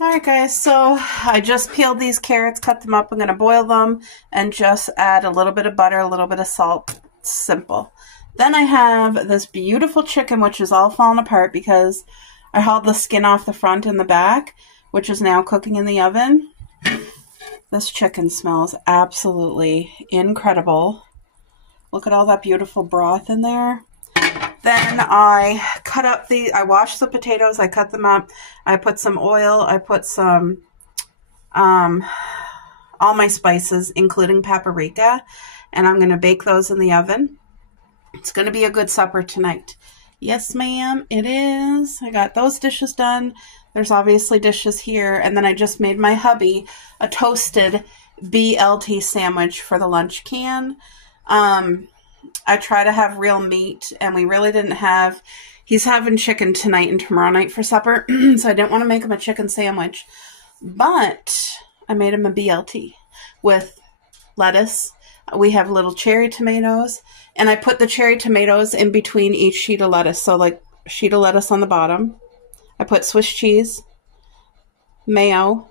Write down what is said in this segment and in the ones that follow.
Alright guys, so I just peeled these carrots, cut them up. I'm going to boil them and just add a little bit of butter, a little bit of salt. It's simple. Then I have this beautiful chicken, which is all falling apart because I hauled the skin off the front and the back, which is now cooking in the oven. This chicken smells absolutely incredible. Look at all that beautiful broth in there. Then I washed the potatoes, I cut them up, I put some oil, I put some, all my spices, including paprika, and I'm going to bake those in the oven. It's going to be a good supper tonight. Yes, ma'am, it is. I got those dishes done. There's obviously dishes here, and then I just made my hubby a toasted BLT sandwich for the lunch can. I try to have real meat, and we really didn't have, he's having chicken tonight and tomorrow night for supper, so I didn't want to make him a chicken sandwich, but I made him a BLT with lettuce. We have little cherry tomatoes, and I put the cherry tomatoes in between each sheet of lettuce, so like a sheet of lettuce on the bottom. I put Swiss cheese, mayo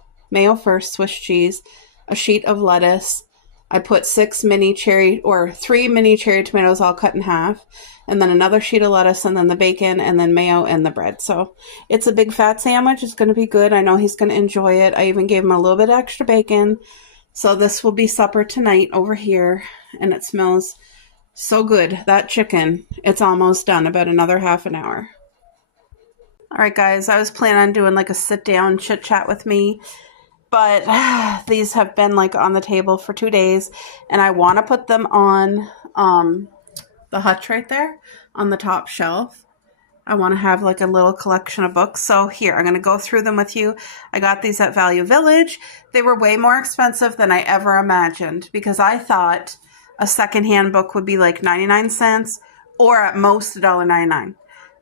first, Swiss cheese, a sheet of lettuce. I put 3 mini cherry tomatoes all cut in half, and then another sheet of lettuce, and then the bacon, and then mayo and the bread. So it's a big fat sandwich. It's going to be good. I know he's going to enjoy it. I even gave him a little bit extra bacon. So this will be supper tonight over here, and it smells so good. That chicken, it's almost done, about another half an hour. All right, guys, I was planning on doing like a sit-down chit-chat with me, but these have been like on the table for 2 days, and I want to put them on the hutch right there on the top shelf. I want to have like a little collection of books. So here, I'm going to go through them with you. I got these at Value Village. They were way more expensive than I ever imagined because I thought a secondhand book would be like 99 cents or at most $1.99.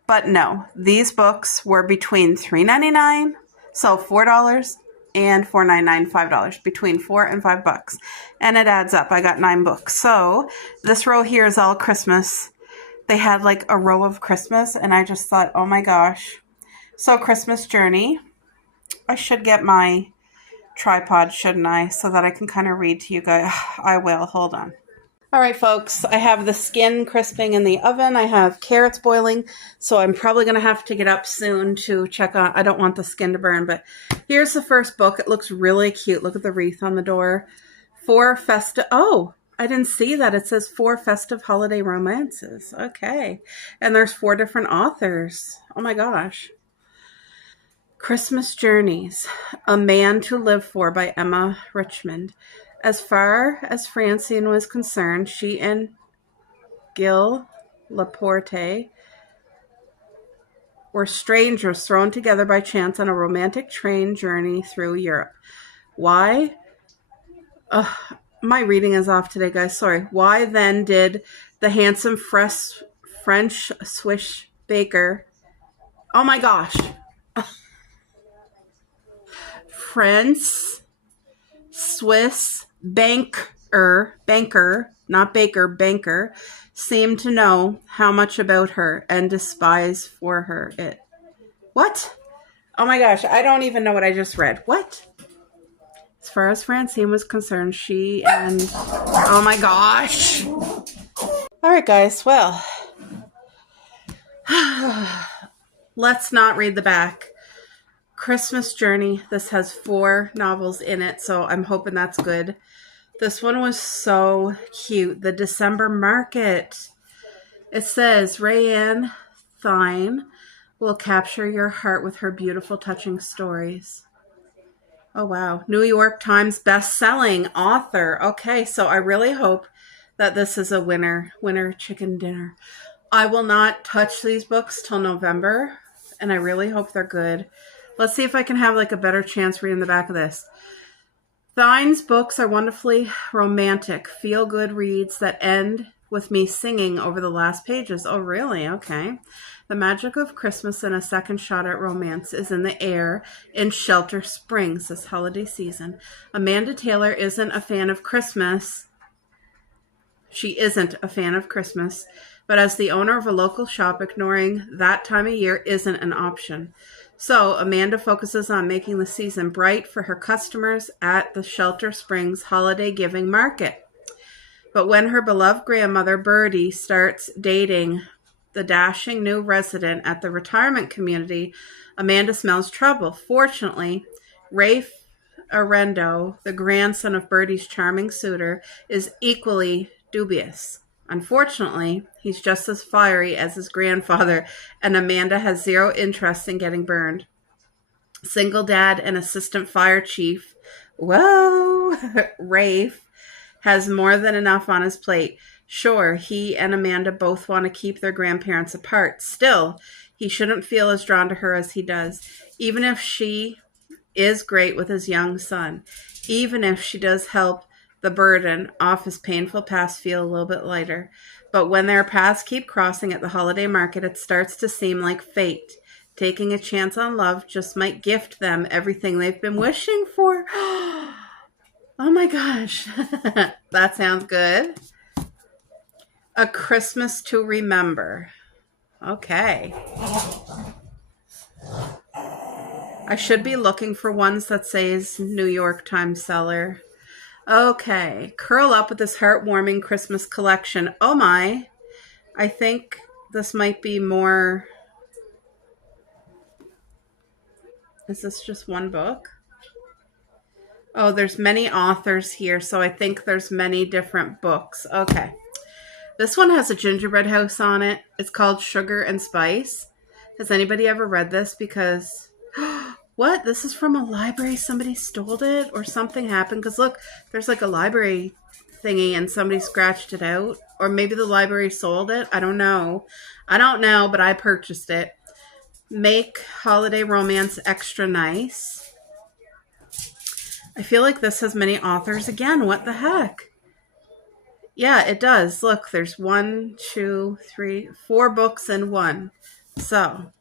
But no, these books were between $3.99, so $4, and $4.99, $5, between $4 and $5, and it adds up. I got 9 books. So this row here is all Christmas. They had like a row of Christmas, and I just thought, oh my gosh. So Christmas Journey. I should get my tripod, shouldn't I, so that I can kind of read to you guys. I will. Hold on. All right, folks, I have the skin crisping in the oven. I have carrots boiling, so I'm probably going to have to get up soon to check on. I don't want the skin to burn, but here's the first book. It looks really cute. Look at the wreath on the door. 4 festive. Oh, I didn't see that. It says 4 festive holiday romances. Okay. And there's 4 different authors. Oh, my gosh. Christmas Journeys, A Man to Live For by Emma Richmond. As far as Francine was concerned, she and Gil Laporte were strangers thrown together by chance on a romantic train journey through Europe. Why? My reading is off today, guys. Sorry. Why then did the handsome French Swiss baker... Oh my gosh. French Swiss banker, not baker, banker, seemed to know how much about her and despise for her it. What? Oh my gosh, I don't even know what I just read. What? As far as Francine was concerned, she and... Oh my gosh. All right, guys, well, let's not read the back. Christmas Journey. This has 4 novels in it, so I'm hoping that's good. This one was so cute. The December Market. It says, Rayanne Thine will capture your heart with her beautiful, touching stories. Oh, wow. New York Times best-selling author. Okay, so I really hope that this is a winner chicken dinner. I will not touch these books till November, and I really hope they're good. Let's see if I can have like a better chance reading the back of this. Thine's books are wonderfully romantic, feel-good reads that end with me singing over the last pages. Oh, really? Okay. The magic of Christmas and a second shot at romance is in the air in Shelter Springs this holiday season. Amanda Taylor isn't a fan of Christmas. She isn't a fan of Christmas, but as the owner of a local shop, ignoring that time of year isn't an option. So Amanda focuses on making the season bright for her customers at the Shelter Springs Holiday Giving Market. But when her beloved grandmother, Birdie, starts dating the dashing new resident at the retirement community, Amanda smells trouble. Fortunately, Rafe Arendo, the grandson of Birdie's charming suitor, is equally dubious. Unfortunately, he's just as fiery as his grandfather, and Amanda has zero interest in getting burned. Single dad and assistant fire chief, Rafe, has more than enough on his plate. Sure, he and Amanda both want to keep their grandparents apart. Still, he shouldn't feel as drawn to her as he does, even if she is great with his young son, even if she does help the burden off his painful past feel a little bit lighter. But when their paths keep crossing at the holiday market, it starts to seem like fate. Taking a chance on love just might gift them everything they've been wishing for. Oh my gosh. That sounds good. A Christmas to Remember. Okay. I should be looking for ones that says New York Times seller. Okay, curl up with this heartwarming Christmas collection. Oh my, I think this might be more. Is this just one book? Oh, there's many authors here, so I think there's many different books. Okay, this one has a gingerbread house on it. It's called Sugar and Spice. Has anybody ever read this? Because what? This is from a library. Somebody stole it or something happened. Because look, there's like a library thingy and somebody scratched it out. Or maybe the library sold it. I don't know. But I purchased it. Make holiday romance extra nice. I feel like this has many authors again. What the heck? Yeah, it does. Look, there's 1, 2, 3, 4 books in one. So...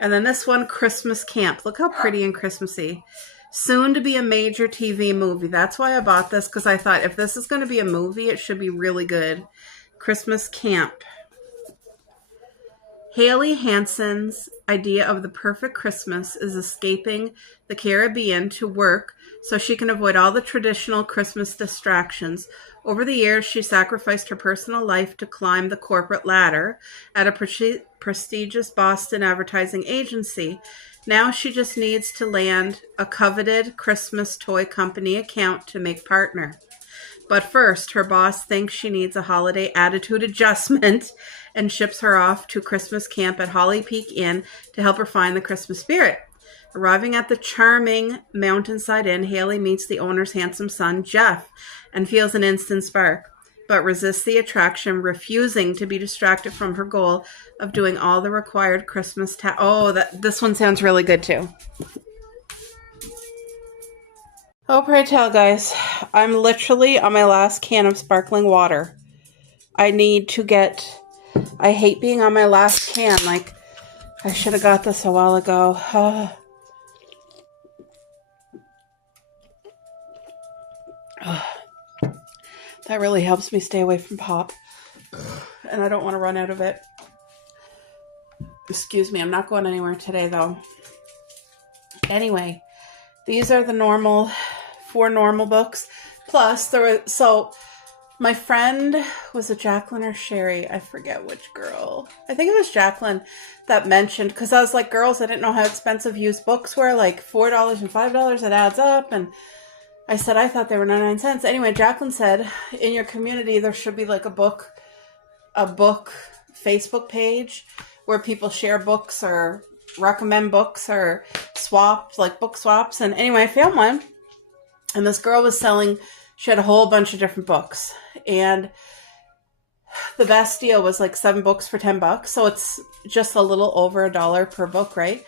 And then this one, Christmas Camp. Look how pretty and Christmassy. Soon to be a major TV movie. That's why I bought this, because I thought if this is going to be a movie, it should be really good. Christmas Camp. Haley Hansen's idea of the perfect Christmas is escaping the Caribbean to work so she can avoid all the traditional Christmas distractions. Over the years, she sacrificed her personal life to climb the corporate ladder at a prestigious Boston advertising agency. Now she just needs to land a coveted Christmas toy company account to make partner. But first, her boss thinks she needs a holiday attitude adjustment and ships her off to Christmas camp at Holly Peak Inn to help her find the Christmas spirit. Arriving at the charming Mountainside Inn, Haley meets the owner's handsome son, Jeff, and feels an instant spark, but resists the attraction, refusing to be distracted from her goal of doing all the required Christmas this one sounds really good too. Oh, pray tell, guys. I'm literally on my last can of sparkling water. I hate being on my last can. Like, I should have got this a while ago. That really helps me stay away from pop. And I don't want to run out of it. Excuse me, I'm not going anywhere today, though. Anyway, these are the 4 normal books. Plus, my friend, was it Jacqueline or Sherry? I forget which girl. I think it was Jacqueline that mentioned, because I was like, girls, I didn't know how expensive used books were, like $4 and $5, it adds up. And I said, I thought they were 99 cents. Anyway, Jacqueline said, in your community, there should be like a book Facebook page where people share books or recommend books or book swaps. And anyway, I found one. And this girl was she had a whole bunch of different books. And the best deal was like 7 books for $10. So it's just a little over $1 per book, right?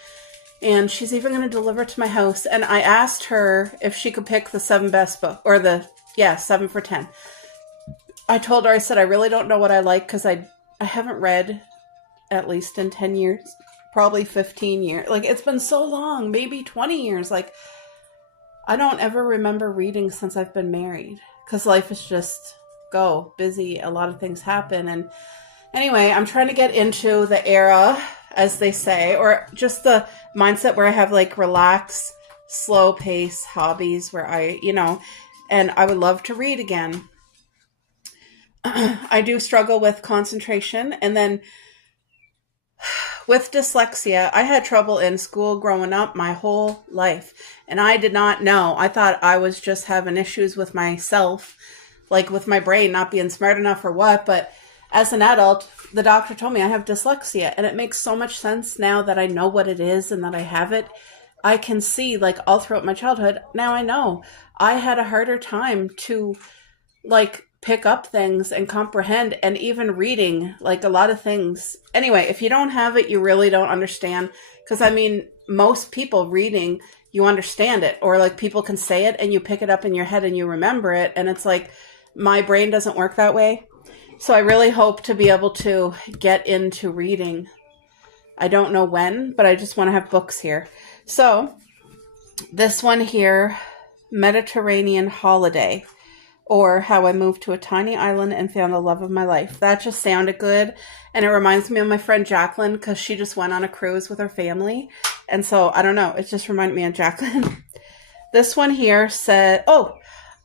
And she's even going to deliver it to my house. And I asked her if she could pick the 7 best book, or 7 for 10. I told her, I said, I really don't know what I like because I haven't read at least in 10 years, probably 15 years. Like, it's been so long, maybe 20 years. Like, I don't ever remember reading since I've been married because life is just busy. A lot of things happen. And anyway, I'm trying to get into the era, as they say, or just the mindset where I have like relaxed, slow pace hobbies where and I would love to read again. I do struggle with concentration. And then with dyslexia, I had trouble in school growing up my whole life. And I did not know. I thought I was just having issues with myself, like with my brain not being smart enough or what. But as an adult, the doctor told me I have dyslexia. And it makes so much sense now that I know what it is and that I have it. I can see, like, all throughout my childhood, now I know I had a harder time to, like, pick up things and comprehend, and even reading, like, a lot of things. Anyway, if you don't have it, you really don't understand. Because, I mean, most people reading, you understand it. Or, like, people can say it and you pick it up in your head and you remember it. And it's like, my brain doesn't work that way. So I really hope to be able to get into reading. I don't know when, but I just want to have books here. So this one here, Mediterranean Holiday, or How I Moved to a Tiny Island and Found the Love of My Life. That just sounded good. And it reminds me of my friend Jacqueline because she just went on a cruise with her family. And so, I don't know, it just reminded me of Jacqueline. This one here said,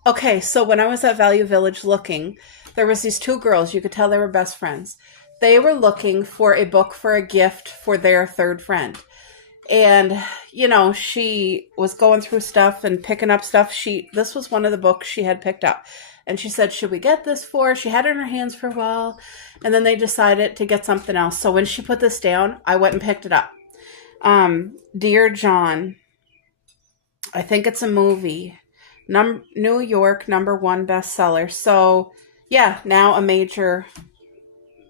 okay, so when I was at Value Village looking, there was these 2 girls. You could tell they were best friends. They were looking for a book for a gift for their 3rd friend. And, she was going through stuff and picking up stuff. This was one of the books she had picked up. And she said, should we get this for her? She had it in her hands for a while. And then they decided to get something else. So when she put this down, I went and picked it up. Dear John, I think it's a movie. New York #1 bestseller. So, yeah, now a major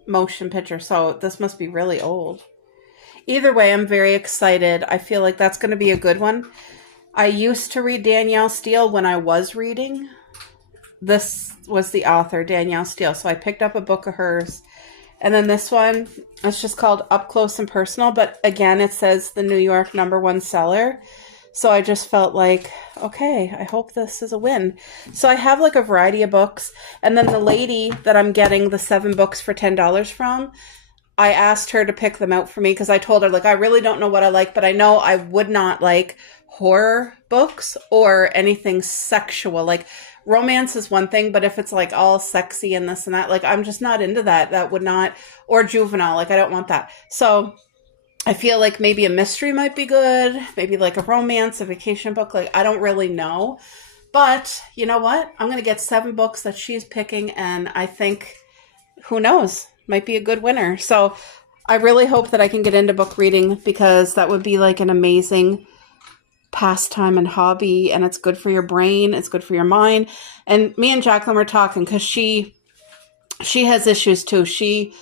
motion picture. So this must be really old. Either way, I'm very excited. I feel like that's going to be a good one. I used to read Danielle Steele when I was reading. This was the author, Danielle Steele. So I picked up a book of hers. And then this one, it's just called Up Close and Personal. But again, it says the New York #1 seller. So I just felt like, okay, I hope this is a win. So I have like a variety of books. And then the lady that I'm getting the 7 books for $10 from, I asked her to pick them out for me because I told her, like, I really don't know what I like, but I know I would not like horror books or anything sexual. Like, romance is one thing, but if it's like all sexy and this and that, like, I'm just not into that. That would not, or juvenile, like, I don't want that. So I feel like maybe a mystery might be good. Maybe like a romance, a vacation book. Like, I don't really know. But you know what? I'm going to get 7 books that she's picking. And I think, who knows? Might be a good winner. So I really hope that I can get into book reading because that would be like an amazing pastime and hobby. And it's good for your brain. It's good for your mind. And me and Jacqueline were talking because she has issues too. She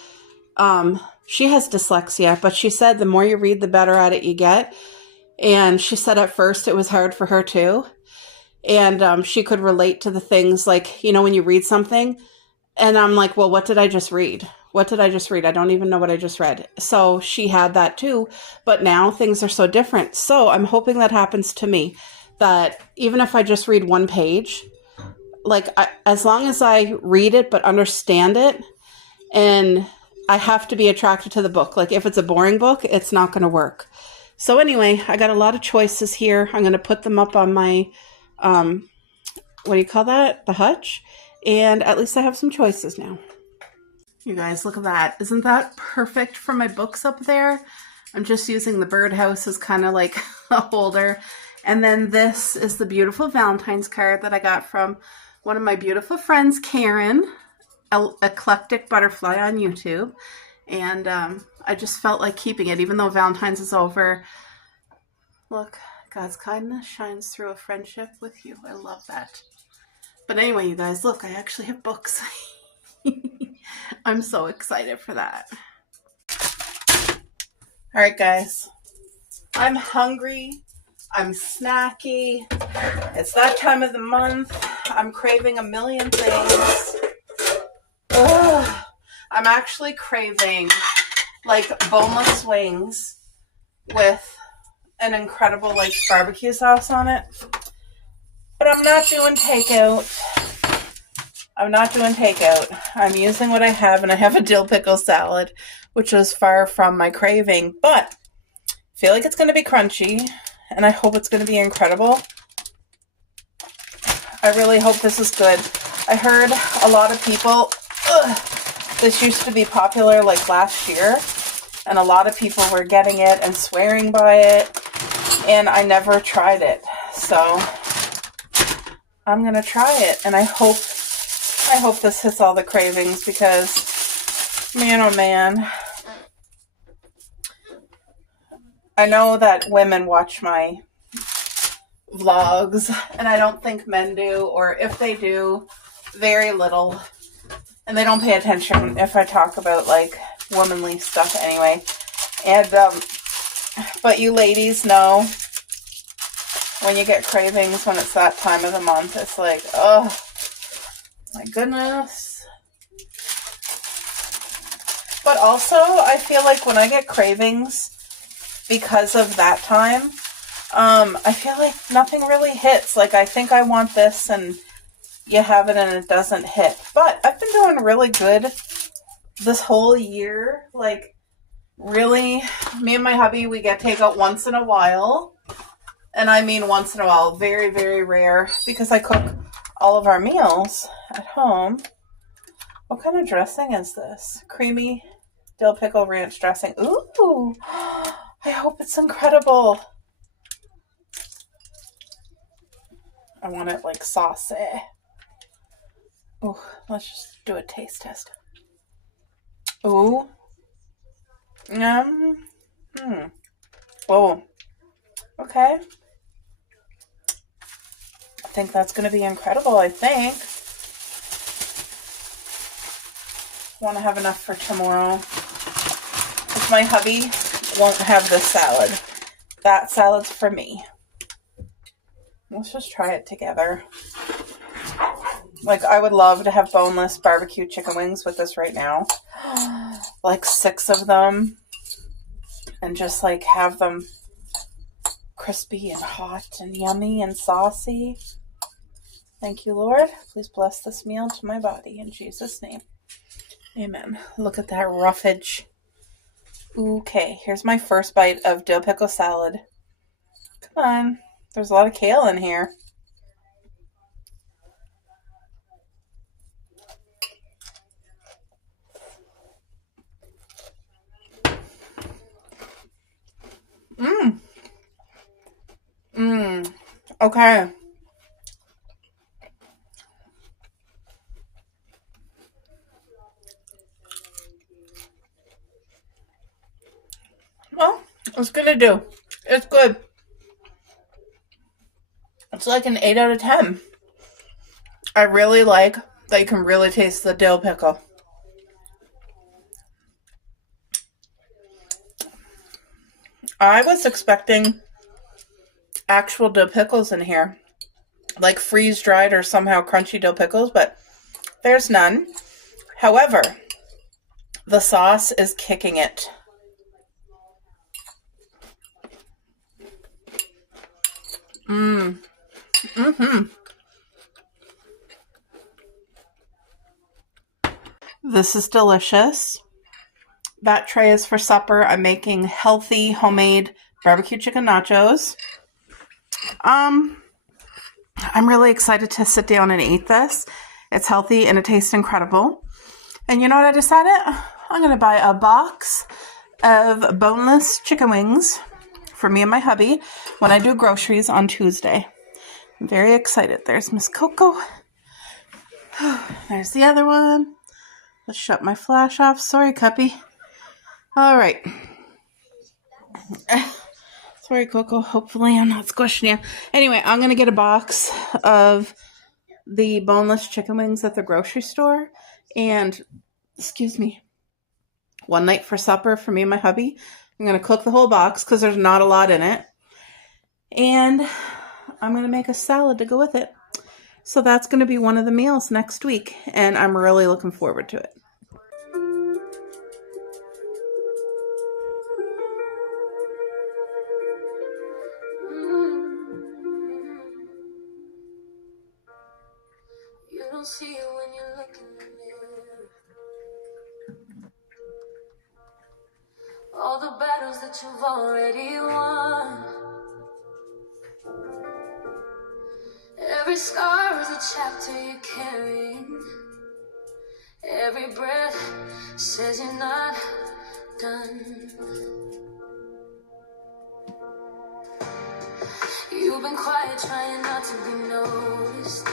has dyslexia, but she said the more you read, the better at it you get. And she said at first it was hard for her too. And she could relate to the things like, when you read something and I'm like, well, what did I just read? What did I just read? I don't even know what I just read. So she had that too. But now things are so different. So I'm hoping that happens to me, that even if I just read 1 page, like as long as I read it but understand it, and I have to be attracted to the book. Like if it's a boring book, it's not going to work. So anyway, I got a lot of choices here. I'm going to put them up on my, what do you call that? The hutch. And at least I have some choices now. You guys, look at that. Isn't that perfect for my books up there? I'm just using the birdhouse as kind of like a holder. And then this is the beautiful Valentine's card that I got from one of my beautiful friends, Karen, Eclectic Butterfly on YouTube. And I just felt like keeping it, even though Valentine's is over. Look, God's kindness shines through a friendship with you. I love that. But anyway, you guys, look, I actually have books. I'm so excited for that. All right, guys. I'm hungry. I'm snacky. It's that time of the month. I'm craving a million things. Ugh. I'm actually craving like boneless wings with an incredible like barbecue sauce on it. But I'm not doing takeout. I'm using what I have, and I have a dill pickle salad, which is far from my craving, but I feel like it's going to be crunchy, and I hope it's going to be incredible. I really hope this is good. I heard a lot of people, this used to be popular like last year, and a lot of people were getting it and swearing by it, and I never tried it. So I'm going to try it, and I hope this hits all the cravings, because man, oh man. I know that women watch my vlogs, and I don't think men do, or if they do, very little. And they don't pay attention if I talk about like womanly stuff anyway. And but you ladies know when you get cravings when it's that time of the month. It's like, oh my goodness. But also I feel like when I get cravings because of that time, I feel like nothing really hits. Like I think I want this, and you have it and it doesn't hit. But I've been doing really good this whole year. Like really, me and my hubby, we get takeout once in a while. And I mean once in a while, very, very rare, because I cook all of our meals at home. What kind of dressing is this? Creamy dill pickle ranch dressing. Ooh, I hope it's incredible. I want it like saucy. Oh, let's just do a taste test. Ooh. Oh. Okay. I think that's going to be incredible, I think. Want to have enough for tomorrow. Because my hubby won't have this salad. That salad's for me. Let's just try it together. Like, I would love to have boneless barbecue chicken wings with this right now. Like 6 of them. And just like have them crispy and hot and yummy and saucy. Thank you, Lord. Please bless this meal to my body in Jesus' name. Amen. Look at that roughage. Okay, here's my first bite of dill pickle salad. Come on. There's a lot of kale in here. Okay. Well, it's gonna do. It's good. It's like an 8 out of 10. I really like that you can really taste the dill pickle. I was expecting actual dill pickles in here, like freeze-dried or somehow crunchy dill pickles, but there's none. However, the sauce is kicking it. This is delicious. That tray is for supper. I'm making healthy homemade barbecue chicken nachos. I'm really excited to sit down and eat this. It's healthy and it tastes incredible. And you know what I decided? I'm going to buy a box of boneless chicken wings for me and my hubby when I do groceries on Tuesday. I'm very excited. There's Miss Coco. There's the other one. Let's shut my flash off. Sorry, Cuppy. All right. Sorry, Coco. Hopefully I'm not squishing you. Anyway, I'm going to get a box of the boneless chicken wings at the grocery store. And, excuse me, one night for supper for me and my hubby, I'm I'm going to cook the whole box because there's not a lot in it. And I'm going to make a salad to go with it. So that's going to be one of the meals next week. And I'm really looking forward to it. You don't see it when you look in the mirror. All the battles that you've already won. Every scar is a chapter you're carrying. Every breath says you're not done. You've been quiet, trying not to be noticed,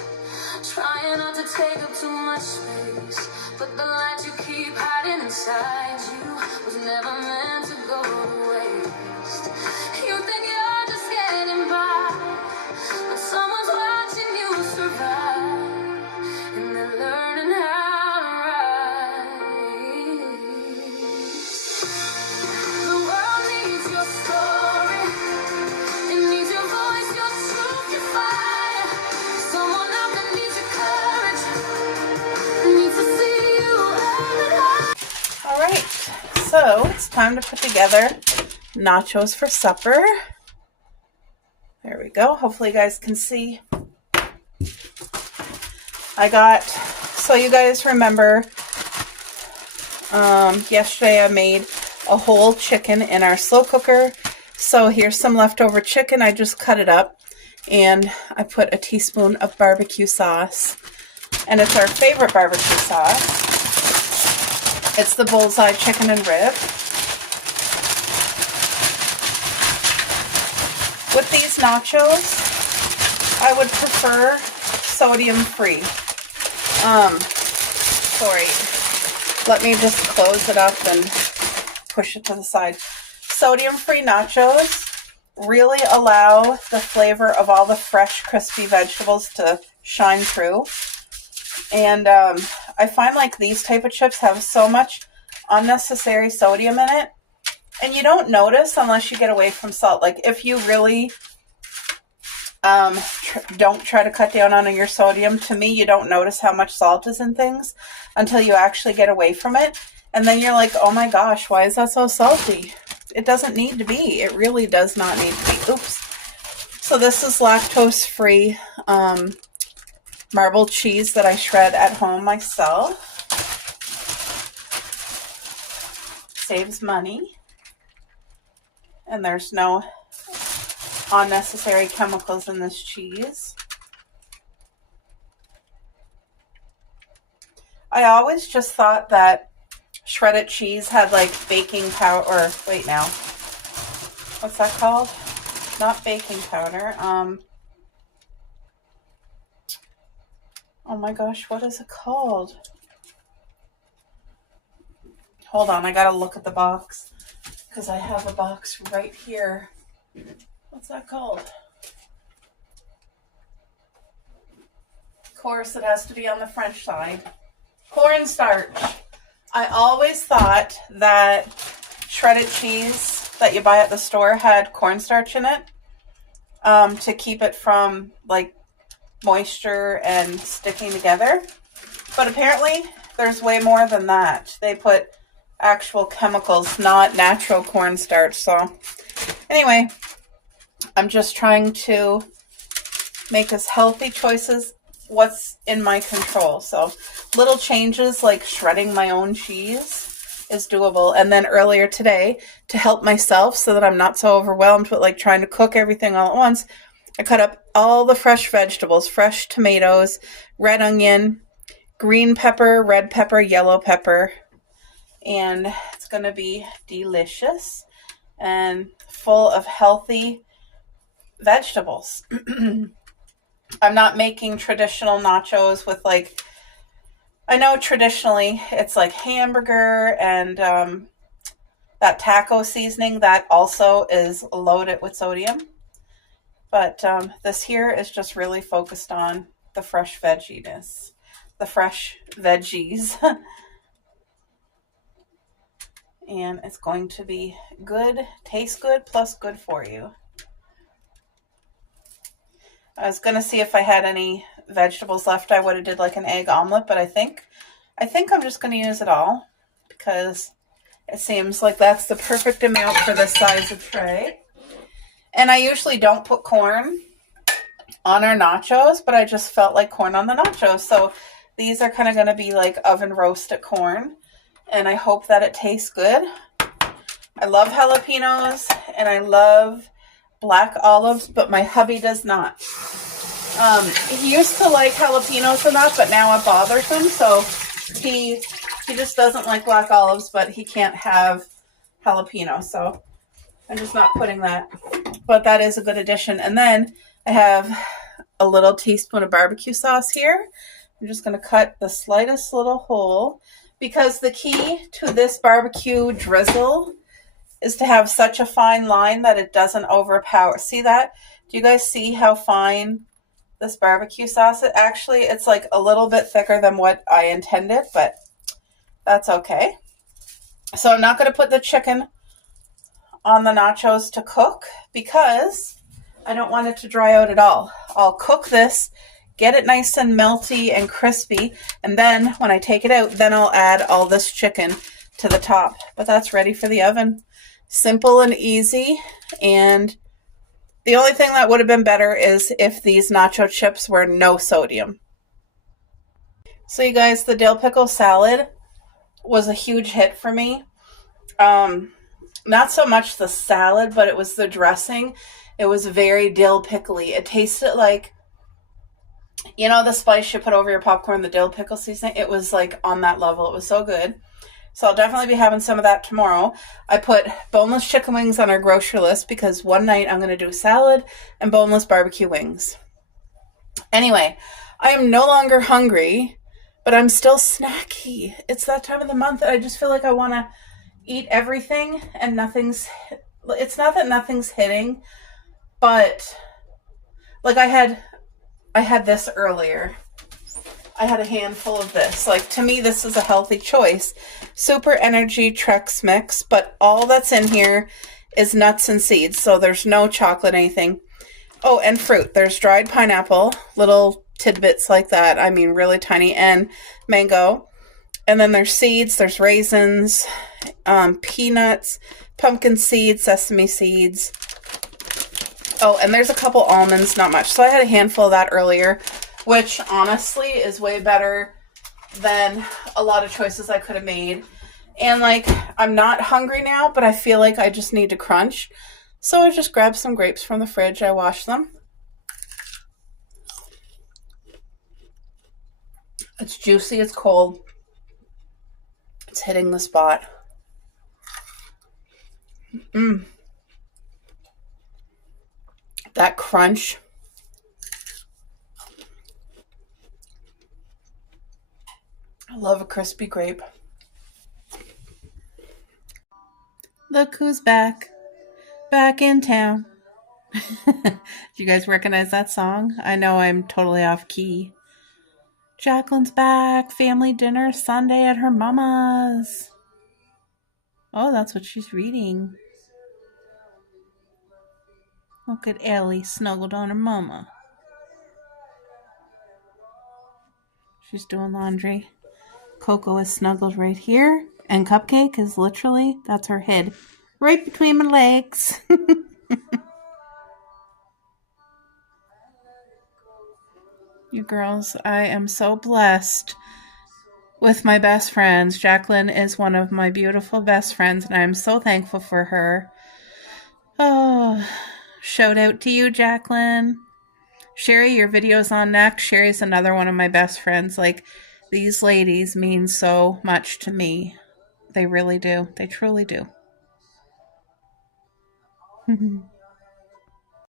trying not to take up too much space. But the light you keep hiding inside you was never meant to go to waste. You think you're just getting by, but someone's watching you survive, and they're learning how to rise. The world needs your story. It needs your voice, your truth, your fire. Someone out there needs your courage, needs to see you earn it. All right, so it's time to put together nachos for supper. There we go. Hopefully you guys can see. So you guys remember, yesterday I made a whole chicken in our slow cooker. So here's some leftover chicken. I just cut it up and I put a teaspoon of barbecue sauce. And it's our favorite barbecue sauce. It's the Bullseye chicken and rib. With these nachos, I would prefer sodium-free. Sorry. Let me just close it up and push it to the side. Sodium-free nachos really allow the flavor of all the fresh, crispy vegetables to shine through. And I find like these type of chips have so much unnecessary sodium in it. And you don't notice unless you get away from salt. Like if you really don't try to cut down on your sodium, to me, you don't notice how much salt is in things until you actually get away from it. And then you're like, oh my gosh, why is that so salty? It doesn't need to be. It really does not need to be. Oops. So this is lactose-free marbled cheese that I shred at home myself. Saves money. And there's no unnecessary chemicals in this cheese. I always just thought that shredded cheese had like baking powder, or wait now, what's that called? Not baking powder. Oh my gosh, what is it called? Hold on, I gotta look at the box because I have a box right here. What's that called? Of course, it has to be on the French side. Cornstarch. I always thought that shredded cheese that you buy at the store had cornstarch in it to keep it from like moisture and sticking together. But apparently there's way more than that. They put actual chemicals, not natural cornstarch. So anyway, I'm just trying to make as healthy choices what's in my control. So little changes like shredding my own cheese is doable. And then earlier today, to help myself so that I'm not so overwhelmed with like trying to cook everything all at once, I cut up all the fresh vegetables, fresh tomatoes, red onion, green pepper, red pepper, yellow pepper, and it's going to be delicious and full of healthy vegetables. I'm not making traditional nachos with like, I know traditionally it's like hamburger and that taco seasoning that also is loaded with sodium. But this here is just really focused on the fresh veggies. and it's going to be good, taste good, plus good for you. I was going to see if I had any vegetables left. I would have did like an egg omelet, but I think I'm just going to use it all because it seems like that's the perfect amount for this size of tray. And I usually don't put corn on our nachos, but I just felt like corn on the nachos. So these are kind of going to be like oven roasted corn, and I hope that it tastes good. I love jalapenos and I love black olives, but my hubby does not. He used to like jalapenos enough, but now it bothers him, so he just doesn't like black olives, but he can't have jalapeno, so I'm just not putting that. But that is a good addition. And then I have a little teaspoon of barbecue sauce here. I'm just going to cut the slightest little hole, because the key to this barbecue drizzle is to have such a fine line that it doesn't overpower. See that? Do you guys see how fine this barbecue sauce is? Actually, it's like a little bit thicker than what I intended, but that's okay. So I'm not going to put the chicken on the nachos to cook because I don't want it to dry out at all. I'll cook this, get it nice and melty and crispy, and then when I take it out, then I'll add all this chicken to the top. But that's ready for the oven. Simple and easy. And the only thing that would have been better is if these nacho chips were no sodium. So you guys, the dill pickle salad was a huge hit for me. Not so much the salad, but it was the dressing. It was very dill pickly. It tasted like, you know, the spice you put over your popcorn, the dill pickle seasoning. It was like on that level. It was so good. So I'll definitely be having some of that tomorrow. I put boneless chicken wings on our grocery list because one night I'm going to do salad and boneless barbecue wings. Anyway, I am no longer hungry, but I'm still snacky. It's that time of the month that I just feel like I want to eat everything and it's not that nothing's hitting, but like I had this earlier. I had a handful of this. Like, to me, this is a healthy choice. Super Energy Trex Mix, but all that's in here is nuts and seeds, so there's no chocolate, anything. Oh, and fruit. There's dried pineapple, little tidbits like that. I mean, really tiny, and mango. And then there's seeds, there's raisins, peanuts, pumpkin seeds, sesame seeds. Oh, and there's a couple almonds, not much. So I had a handful of that earlier, which honestly is way better than a lot of choices I could have made. And like, I'm not hungry now, but I feel like I just need to crunch. So I just grabbed some grapes from the fridge. I washed them. It's juicy, it's cold. It's hitting the spot. That crunch. I love a crispy grape. Look who's back. Back in town. Do you guys recognize that song? I know I'm totally off key. Jacqueline's back. Family dinner Sunday at her mama's. Oh, that's what she's reading. Look at Ellie snuggled on her mama. She's doing laundry. Coco is snuggled right here. And Cupcake is literally, that's her head, right between my legs. You girls, I am so blessed with my best friends. Jacqueline is one of my beautiful best friends, and I'm so thankful for her. Oh, shout out to you, Jacqueline. Sherry, your video's on next. Sherry's another one of my best friends. Like, these ladies mean so much to me. They really do. They truly do.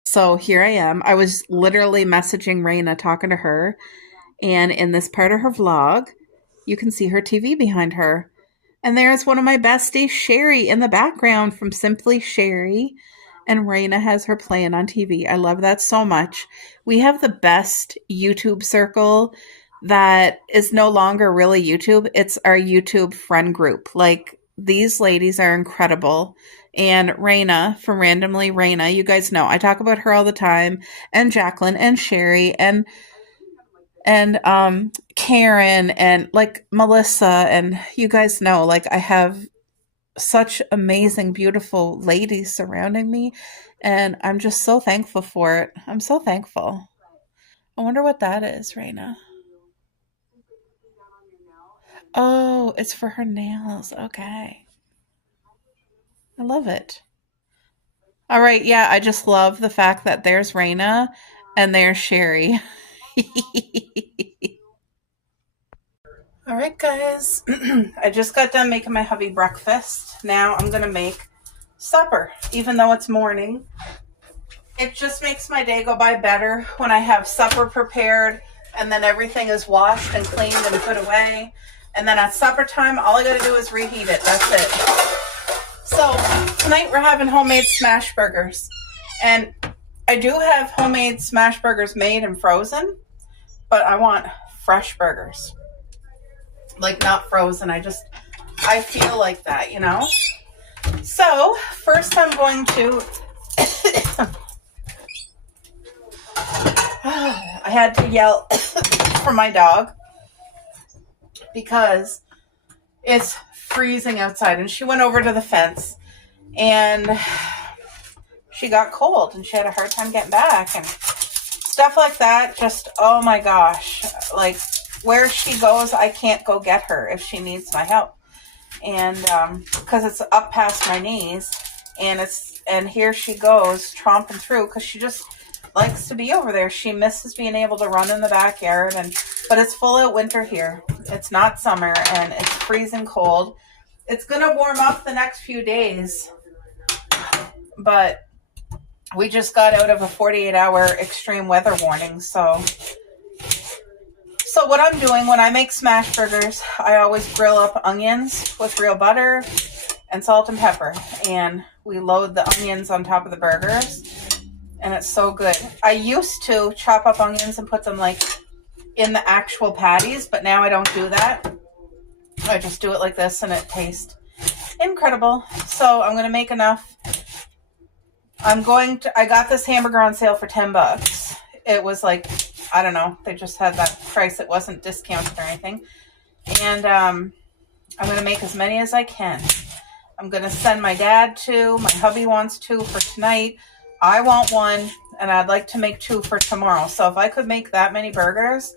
So here I am. I was literally messaging Raina, talking to her. And in this part of her vlog, you can see her TV behind her. And there's one of my besties, Sherry, in the background from Simply Sherry. And Raina has her playing on TV. I love that so much. We have the best YouTube circle that is no longer really YouTube. It's our YouTube friend group. Like, these ladies are incredible. And Raina from Randomly Raina, you guys know I talk about her all the time, and Jacqueline and Sherry and Karen and like Melissa, and you guys know like I have such amazing, beautiful ladies surrounding me, and I'm just so thankful for it. I'm so thankful. I wonder what that is, Raina. Oh, it's for her nails. Okay. I love it. All right, yeah, I just love the fact that there's Raina and there's Sherry. All right, guys. I just got done making my hubby breakfast. Now I'm going to make supper, even though it's morning. It just makes my day go by better when I have supper prepared and then everything is washed and cleaned and put away. And then at supper time, all I got to do is reheat it. That's it. So tonight we're having homemade smash burgers. And I do have homemade smash burgers made and frozen, but I want fresh burgers. Like not frozen. I feel like that, you know? So first I'm going to, I had to yell for my dog because it's freezing outside, and she went over to the fence and she got cold and she had a hard time getting back and stuff like that. Just, oh my gosh, like where she goes, I can't go get her if she needs my help. And because it's up past my knees, and here she goes tromping through because she just likes to be over there. She misses being able to run in the backyard, but it's full out winter here. It's not summer, and it's freezing cold. It's gonna warm up the next few days, but we just got out of a 48-hour extreme weather warning. So what I'm doing when I make smash burgers, I always grill up onions with real butter and salt and pepper, and we load the onions on top of the burgers, and it's so good. I used to chop up onions and put them like in the actual patties, but now I don't do that. I just do it like this, and it tastes incredible. So I'm going to make enough. I got this hamburger on sale for $10. It was like, I don't know, they just had that price. It wasn't discounted or anything. And I'm going to make as many as I can. I'm going to send my dad 2. My hubby wants 2 for tonight. I want 1, and I'd like to make 2 for tomorrow. So if I could make that many burgers,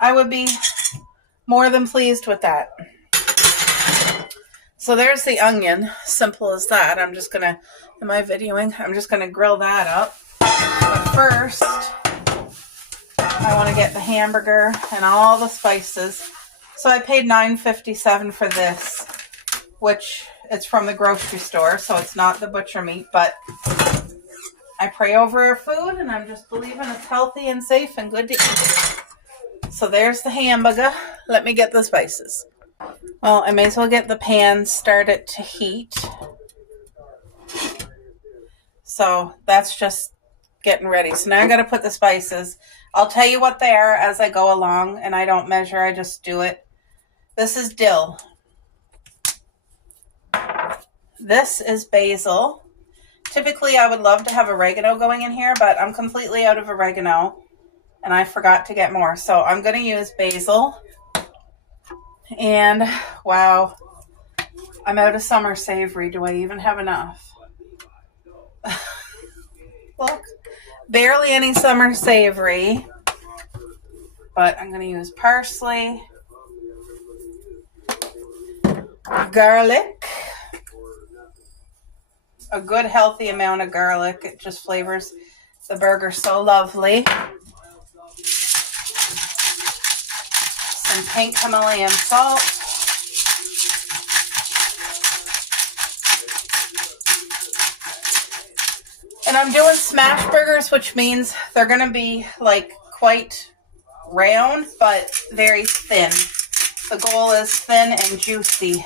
I would be more than pleased with that. So there's the onion. Simple as that. I'm just going to, am I videoing? I'm just going to grill that up. But first, I want to get the hamburger and all the spices. So I paid $9.57 for this, which it's from the grocery store, so it's not the butcher meat, but I pray over our food, and I'm just believing it's healthy and safe and good to eat. So there's the hamburger. Let me get the spices. Well, I may as well get the pan started to heat. So that's just getting ready. So now I got to put the spices. I'll tell you what they are as I go along, and I don't measure, I just do it. This is dill. This is basil. Typically, I would love to have oregano going in here, but I'm completely out of oregano, and I forgot to get more. So I'm going to use basil. And, wow, I'm out of summer savory. Do I even have enough? Look, barely any summer savory. But I'm going to use parsley, garlic, a good healthy amount of garlic. It just flavors the burger so lovely. Some pink Himalayan salt. And I'm doing smash burgers, which means they're going to be like quite round, but very thin. The goal is thin and juicy.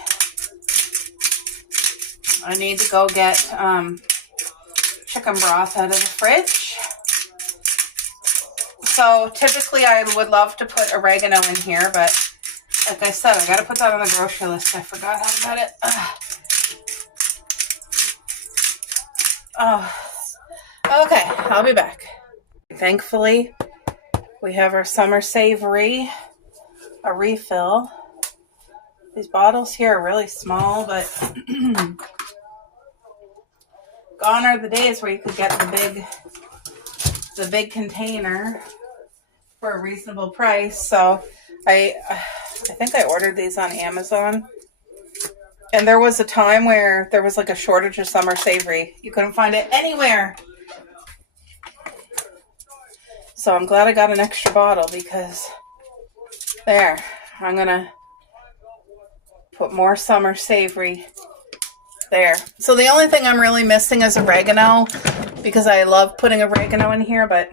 I need to go get chicken broth out of the fridge. So typically I would love to put oregano in here, but Like I said, I got to put that on the grocery list. I forgot how about it. Oh, okay. I'll be back. Thankfully, we have our summer savory, a refill. These bottles here are really small, but gone are the days where you could get the big container for a reasonable price. So I think I ordered these on Amazon. And there was a time where there was like a shortage of summer savory. You couldn't find it anywhere. So I'm glad I got an extra bottle because there, I'm going to put more summer savory there. So the only thing I'm really missing is oregano because I love putting oregano in here. But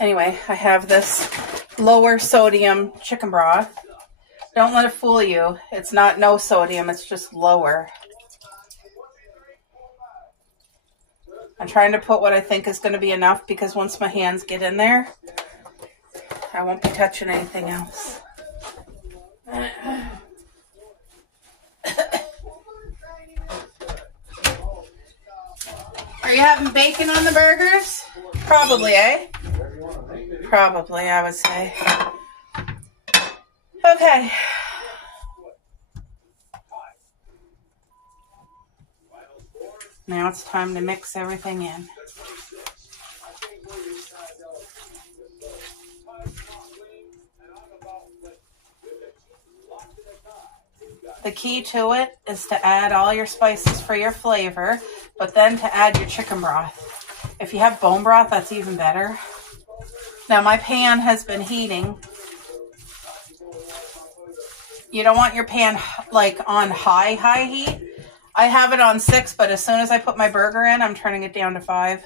anyway, I have this lower sodium chicken broth. Don't let it fool you. It's not no sodium. It's just lower. I'm trying to put what I think is going to be enough because once my hands get in there, I won't be touching anything else. Are you having bacon on the burgers? Probably, eh? Probably, I would say. Okay. Now it's time to mix everything in. The key to it is to add all your spices for your flavor, but then to add your chicken broth. If you have bone broth, that's even better. Now my pan has been heating. You don't want your pan like on high heat. I have it on 6, but as soon as I put my burger in, I'm turning it down to 5.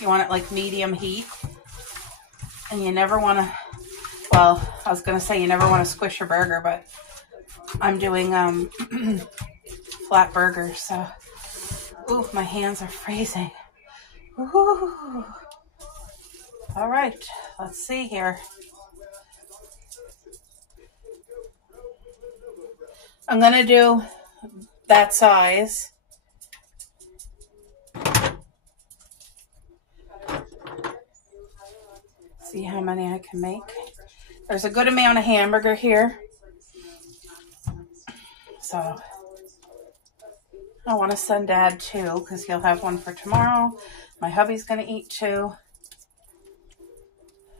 You want it like medium heat. And you never want to, well, I was going to say you never want to squish your burger, but I'm doing flat burgers, so. Ooh, my hands are freezing. Ooh. All right, let's see here. I'm going to do that size. See how many I can make. There's a good amount of hamburger here. So I want to send Dad 2 because he'll have one for tomorrow. My hubby's going to eat 2.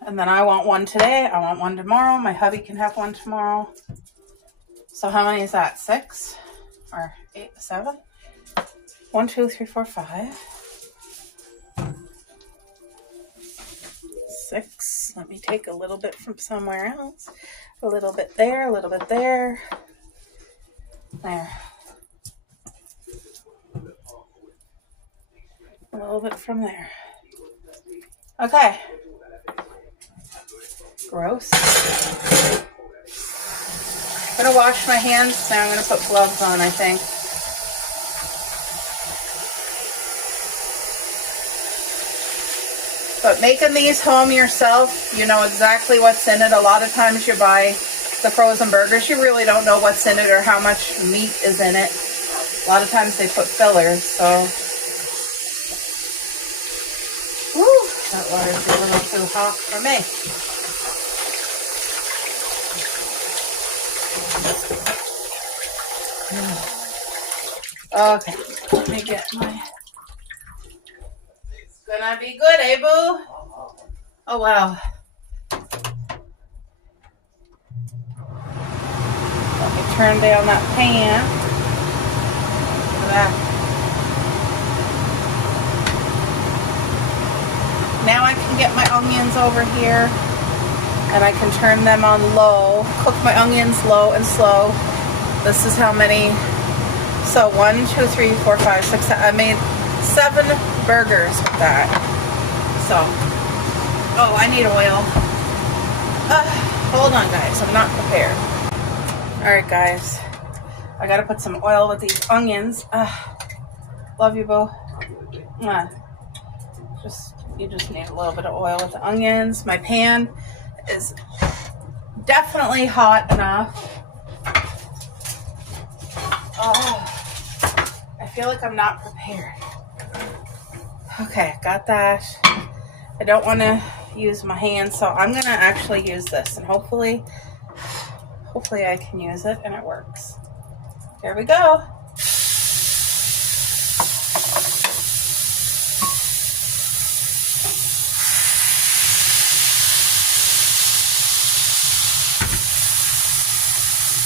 And then I want one today. I want one tomorrow. My hubby can have one tomorrow. So how many is that? 6 or 8, 7? 1, 2, 3, 4, 5. 6. Let me take a little bit from somewhere else. A little bit there, a little bit there. There. A little bit from there. Okay. Gross. I'm going to wash my hands. Now I'm going to put gloves on, I think. But making these home yourself, you know exactly what's in it. A lot of times you buy the frozen burgers, you really don't know what's in it or how much meat is in it. A lot of times they put fillers, so. Woo, that water's a little too hot for me. Okay, let me get my... It's gonna be good, eh, boo? Oh, wow. Let me turn down that pan. Look at that. Now I can get my onions over here, and I can turn them on low. Cook my onions low and slow. This is how many... So 1, 2, 3, 4, 5, 6, 7. I made 7 burgers with that. So, oh, I need oil. Hold on, guys. I'm not prepared. All right, guys. I gotta put some oil with these onions. Love you, boo. You just need a little bit of oil with the onions. My pan is definitely hot enough. Oh, I feel like I'm not prepared. Okay, got that. I don't want to use my hands, so I'm going to actually use this, and hopefully I can use it and it works. Here we go.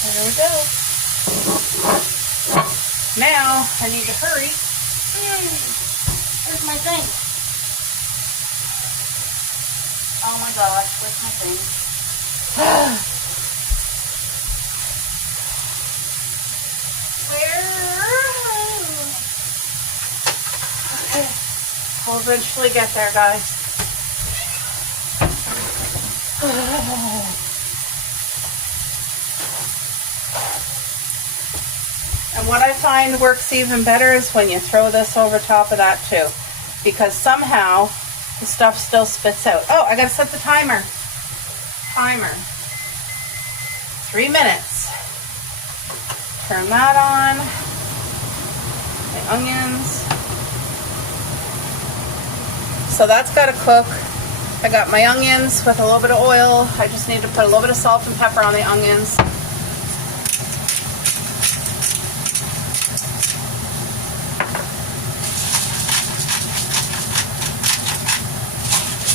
There we go. Now I need to hurry. Where's my thing? Oh my gosh, where's my thing? Where? Okay. We'll eventually get there, guys. And what I find works even better is when you throw this over top of that too, because somehow the stuff still spits out. Oh, I gotta set the timer. 3 minutes. Turn that on. The onions. So that's gotta cook. I got my onions with a little bit of oil. I just need to put a little bit of salt and pepper on the onions.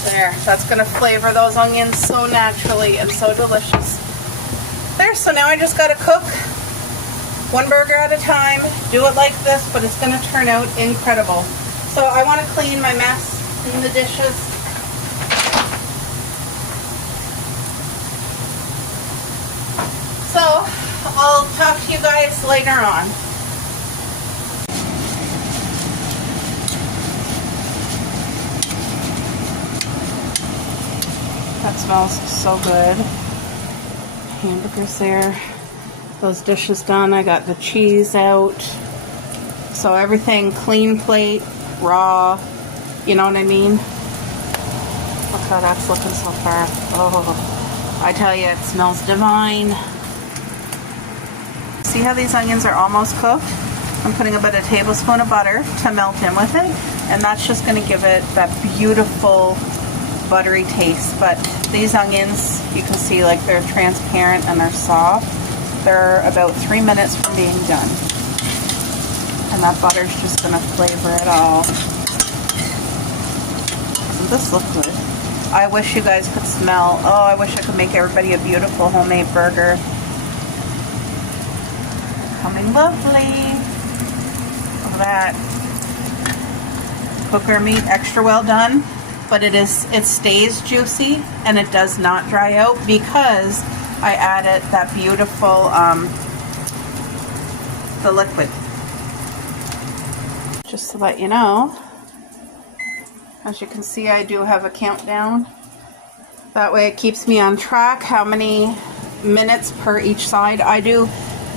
There, that's gonna flavor those onions so naturally and so delicious. There, so now I just gotta cook one burger at a time. Do it like this, but it's gonna turn out incredible. So I wanna clean my mess, clean the dishes. So I'll talk to you guys later on. That smells so good. Hamburgers there. Those dishes done. I got the cheese out. So everything clean plate, raw. You know what I mean? Look how that's looking so far. Oh, I tell you, it smells divine. See how these onions are almost cooked? I'm putting about a tablespoon of butter to melt in with it. And that's just going to give it that beautiful buttery taste. But these onions, you can see like they're transparent and they're soft. They're about 3 minutes from being done. And that butter's just going to flavor it all. Doesn't this look good? I wish you guys could smell. Oh, I wish I could make everybody a beautiful homemade burger. Coming lovely. Look at that. Cooker meat, extra well done. But it stays juicy and it does not dry out because I added that beautiful the liquid. Just to let you know, as you can see, I do have a countdown. That way it keeps me on track how many minutes per each side. I do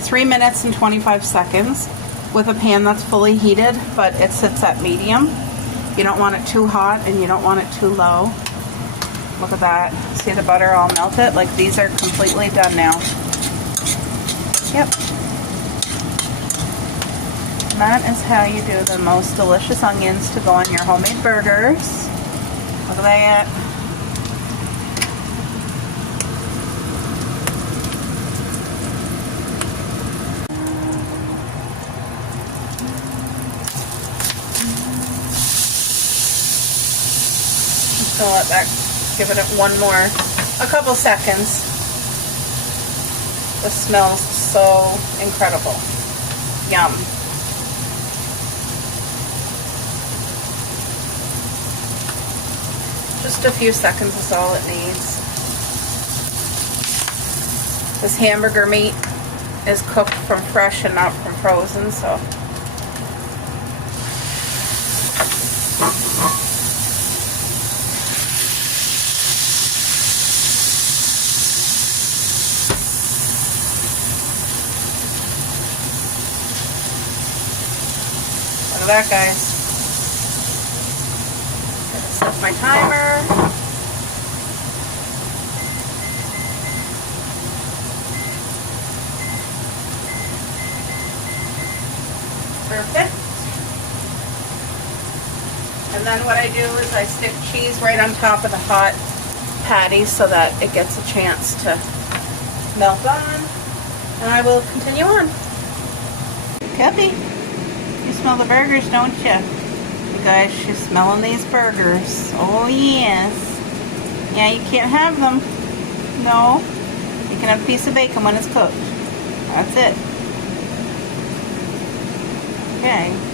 3 minutes and 25 seconds with a pan that's fully heated, but it sits at medium. You don't want it too hot and you don't want it too low. Look at that. See the butter all melted? Like these are completely done now. Yep. And that is how you do the most delicious onions to go on your homemade burgers. Look at that. So let that, give it a couple seconds. This smells so incredible. Yum. Just a few seconds is all it needs. This hamburger meat is cooked from fresh and not from frozen, so. Look at that, guys. Set my timer. Perfect. And then what I do is I stick cheese right on top of the hot patty so that it gets a chance to melt on. And I will continue on. Cuppy, you smell the burgers, don't you? You guys, she's smelling these burgers. Oh yes. Yeah, you can't have them. No. You can have a piece of bacon when it's cooked. That's it. Okay.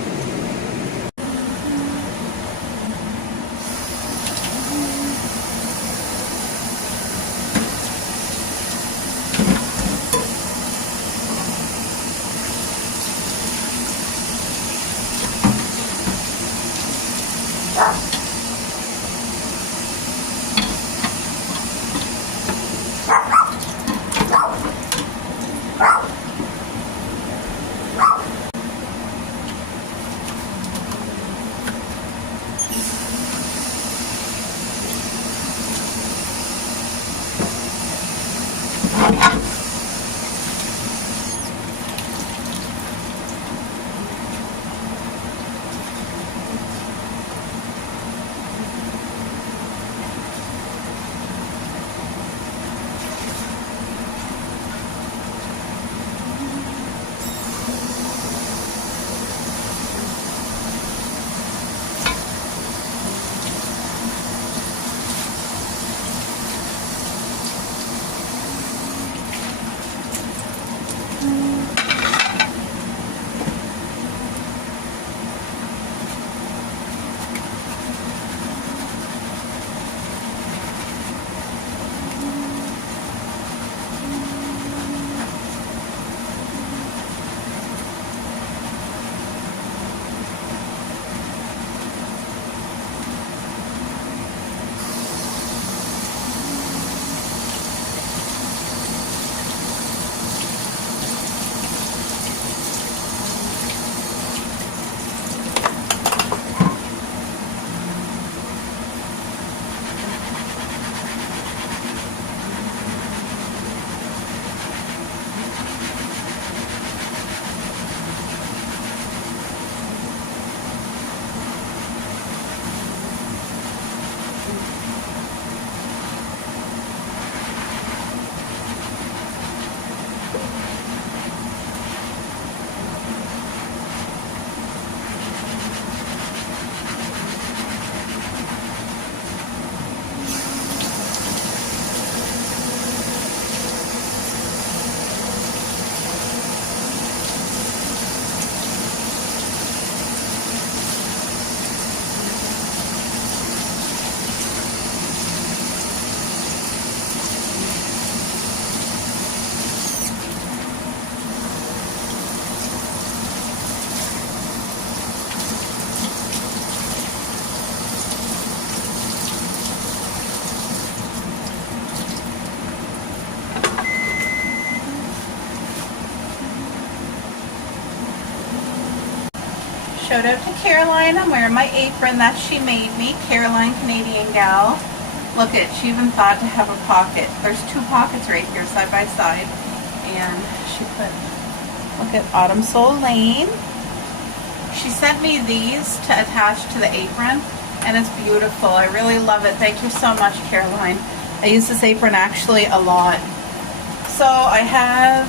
Shout out to Caroline. I'm wearing my apron that she made me. Caroline, Canadian gal. Look at, she even thought to have a pocket. There's two pockets right here side by side. And she put, look at Autumn Soul Lane. She sent me these to attach to the apron and it's beautiful. I really love it. Thank you so much, Caroline. I use this apron actually a lot. So I have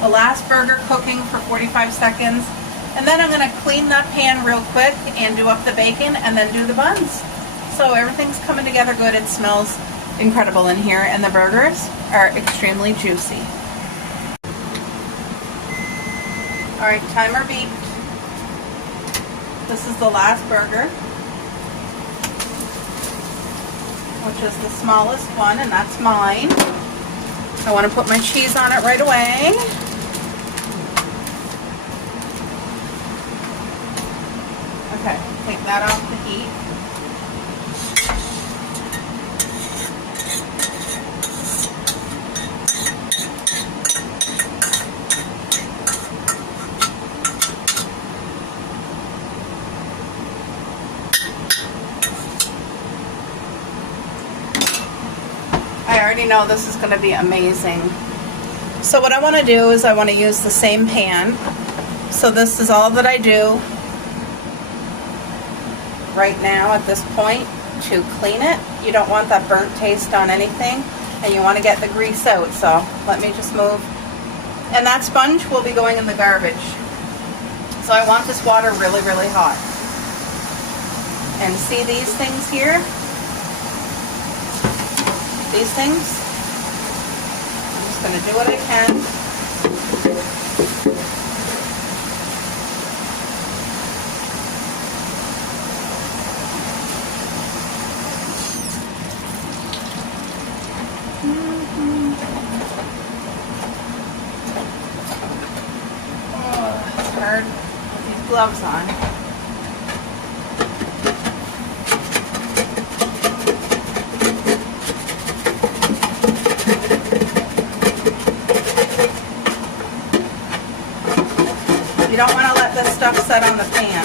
the last burger cooking for 45 seconds. And then I'm going to clean that pan real quick and do up the bacon and then do the buns. So everything's coming together good. It smells incredible in here and the burgers are extremely juicy. Alright, timer beeped. This is the last burger, which is the smallest one, and that's mine. I want to put my cheese on it right away. Okay, take that off the heat. I already know this is going to be amazing. So what I want to do is I want to use the same pan. So this is all that I do right now at this point to clean it. You don't want that burnt taste on anything, and you want to get the grease out. So let me just move. And that sponge will be going in the garbage. So I want this water really, really hot. And see these things here? These things? I'm just going to do what I can. Oh, it's hard with these gloves on. You don't want to let this stuff set on the pan.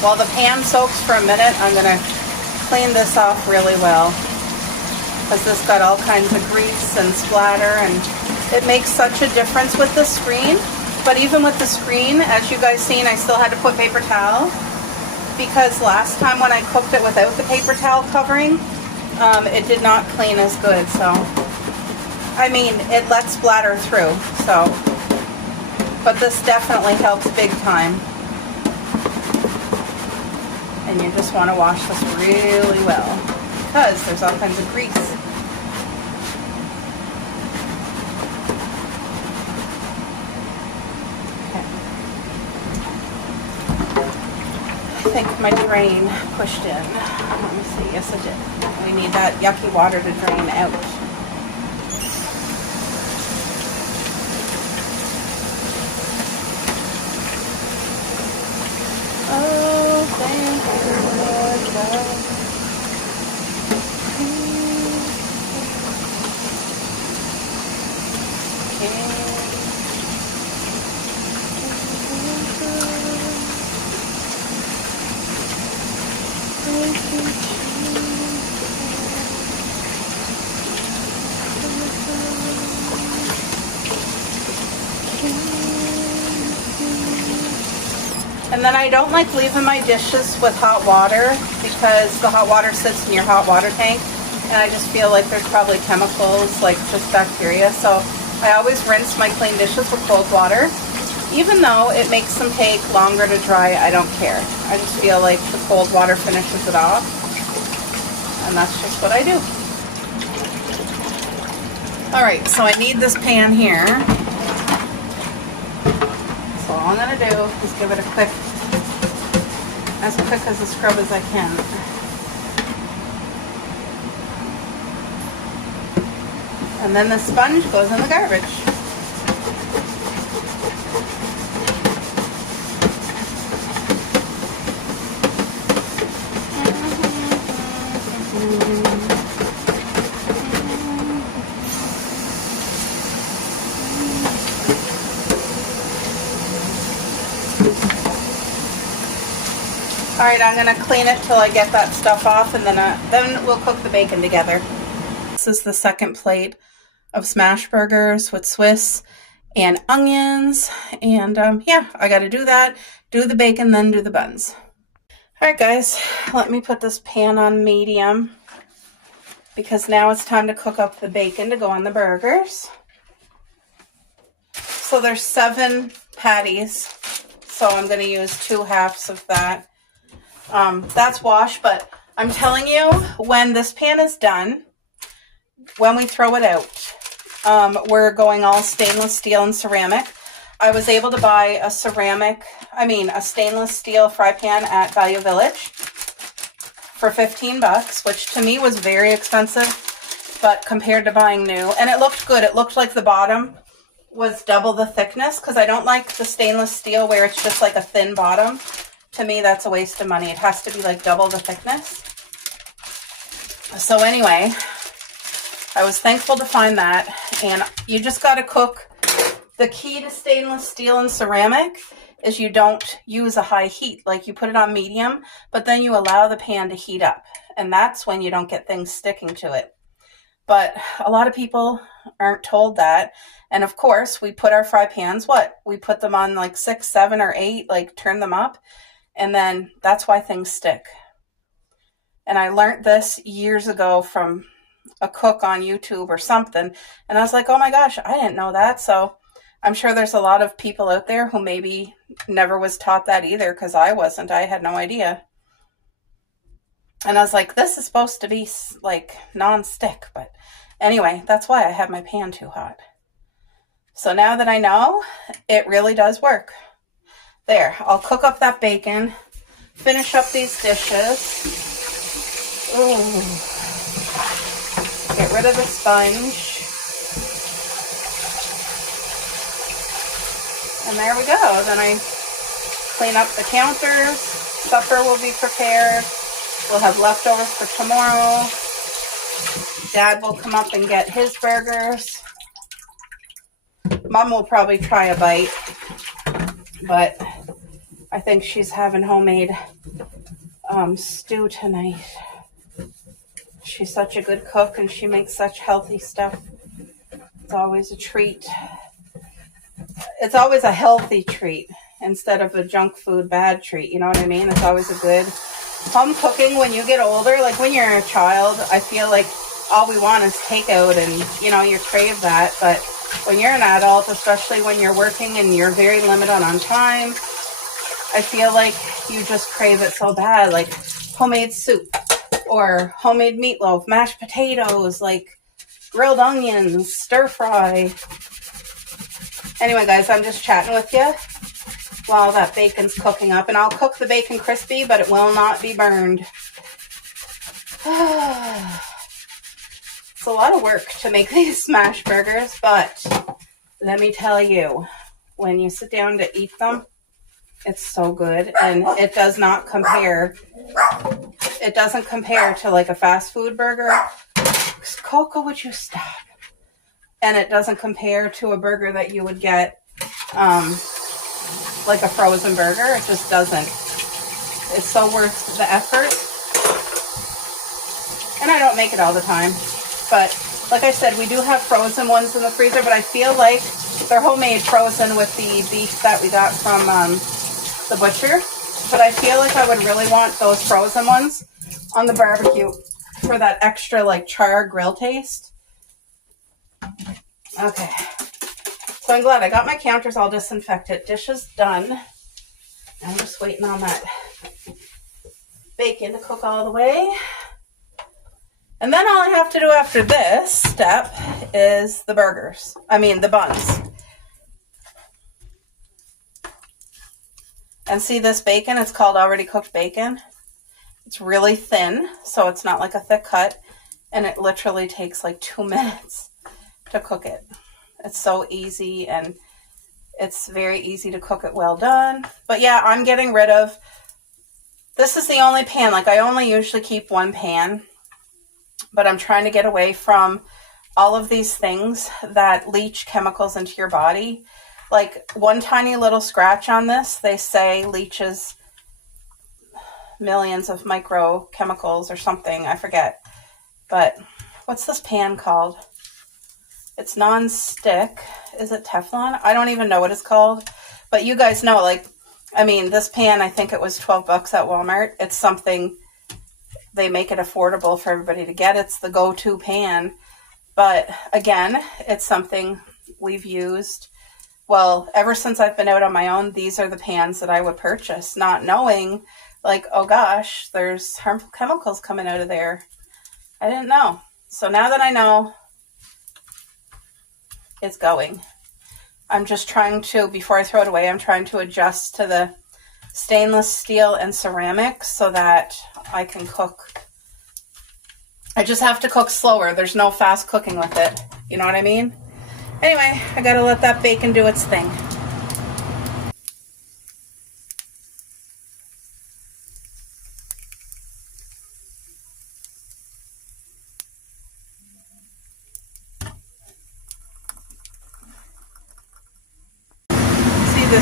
While the pan soaks for a minute, I'm going to clean this off really well, because this got all kinds of grease and splatter, and it makes such a difference with the screen. But even with the screen, as you guys seen, I still had to put paper towel, because last time when I cooked it without the paper towel covering, it did not clean as good. So, I mean, it lets splatter through, so, but this definitely helps big time. And you just want to wash this really well, because there's all kinds of grease. Okay. I think my drain pushed in. Let me see. Yes, it did. We need that yucky water to drain out. Oh, thank you, Lord God. And then I don't like leaving my dishes with hot water, because the hot water sits in your hot water tank, and I just feel like there's probably chemicals, like just bacteria. So I always rinse my clean dishes with cold water. Even though it makes them take longer to dry, I don't care. I just feel like the cold water finishes it off, and that's just what I do. Alright, so I need this pan here. So all I'm going to do is give it a quick, as quick as a scrub as I can. And then the sponge goes in the garbage. All right, I'm gonna clean it till I get that stuff off, and then we'll cook the bacon together. This is the second plate of smash burgers with Swiss and onions, and yeah, I gotta do that, do the bacon, then do the buns. All right, guys, let me put this pan on medium, because now it's time to cook up the bacon to go on the burgers. So there's 7 patties, so I'm gonna use 2 halves of that. That's wash, but I'm telling you, when this pan is done, when we throw it out, we're going all stainless steel and ceramic. I was able to buy a stainless steel fry pan at Value Village for $15, which to me was very expensive, but compared to buying new, and it looked good. It looked like the bottom was double the thickness, because I don't like the stainless steel where it's just like a thin bottom. To me, that's a waste of money. It has to be like double the thickness. So anyway, I was thankful to find that. And you just got to cook. The key to stainless steel and ceramic is you don't use a high heat. Like, you put it on medium, but then you allow the pan to heat up. And that's when you don't get things sticking to it. But a lot of people aren't told that. And of course, we put our fry pans, we put them on like 6, 7, or 8, like turn them up. And then that's why things stick. And I learned this years ago from a cook on YouTube or something. And I was like, oh my gosh, I didn't know that. So I'm sure there's a lot of people out there who maybe never was taught that either, because I wasn't. I had no idea. And I was like, this is supposed to be like non-stick. But anyway, that's why I have my pan too hot. So now that I know, it really does work. There, I'll cook up that bacon, finish up these dishes. Ooh. Get rid of the sponge. And there we go. Then I clean up the counters. Supper will be prepared. We'll have leftovers for tomorrow. Dad will come up and get his burgers. Mom will probably try a bite, but I think she's having homemade stew tonight. She's such a good cook, and she makes such healthy stuff. It's always a treat. It's always a healthy treat instead of a junk food bad treat. You know what I mean? It's always a good home cooking. When you get older, like when you're a child, I feel like all we want is takeout, and you crave that. But when you're an adult, especially when you're working and you're very limited on time, I feel like you just crave it so bad. Like homemade soup or homemade meatloaf, mashed potatoes, like grilled onions, stir fry. Anyway, guys, I'm just chatting with you while that bacon's cooking up. And I'll cook the bacon crispy, but it will not be burned. It's a lot of work to make these smash burgers, but let me tell you, when you sit down to eat them, it's so good. And it does not compare. It doesn't compare to like a fast food burger. Coco, would you stop? And it doesn't compare to a burger that you would get like a frozen burger. It just doesn't. It's so worth the effort. And I don't make it all the time. But like I said, we do have frozen ones in the freezer, but I feel like they're homemade frozen with the beef that we got from the butcher. But I feel like I would really want those frozen ones on the barbecue for that extra like char grill taste. Okay, so I'm glad I got my counters all disinfected. Dishes done. I'm just waiting on that bacon to cook all the way. And then all I have to do after this step is the buns. And see this bacon? It's called already cooked bacon. It's really thin, so it's not like a thick cut. And it literally takes like 2 minutes to cook it. It's so easy, and it's very easy to cook it well done. But yeah, I'm getting rid of, this is the only pan, like I only usually keep one pan, but I'm trying to get away from all of these things that leach chemicals into your body. Like one tiny little scratch on this, they say leaches millions of microchemicals or something, I forget. But what's this pan called? It's non-stick. Is it Teflon? I don't even know what it's called. But you guys know, this pan, I think it was $12 at Walmart. It's something, they make it affordable for everybody to get. It's the go-to pan. But again, it's something we've used. Well, ever since I've been out on my own, these are the pans that I would purchase, not knowing, oh gosh, there's harmful chemicals coming out of there. I didn't know. So now that I know, it's going. I'm just trying to, before I throw it away, I'm trying to adjust to the stainless steel and ceramic so that I can cook. I just have to cook slower. There's no fast cooking with it. You know what I mean? Anyway, I gotta let that bacon do its thing.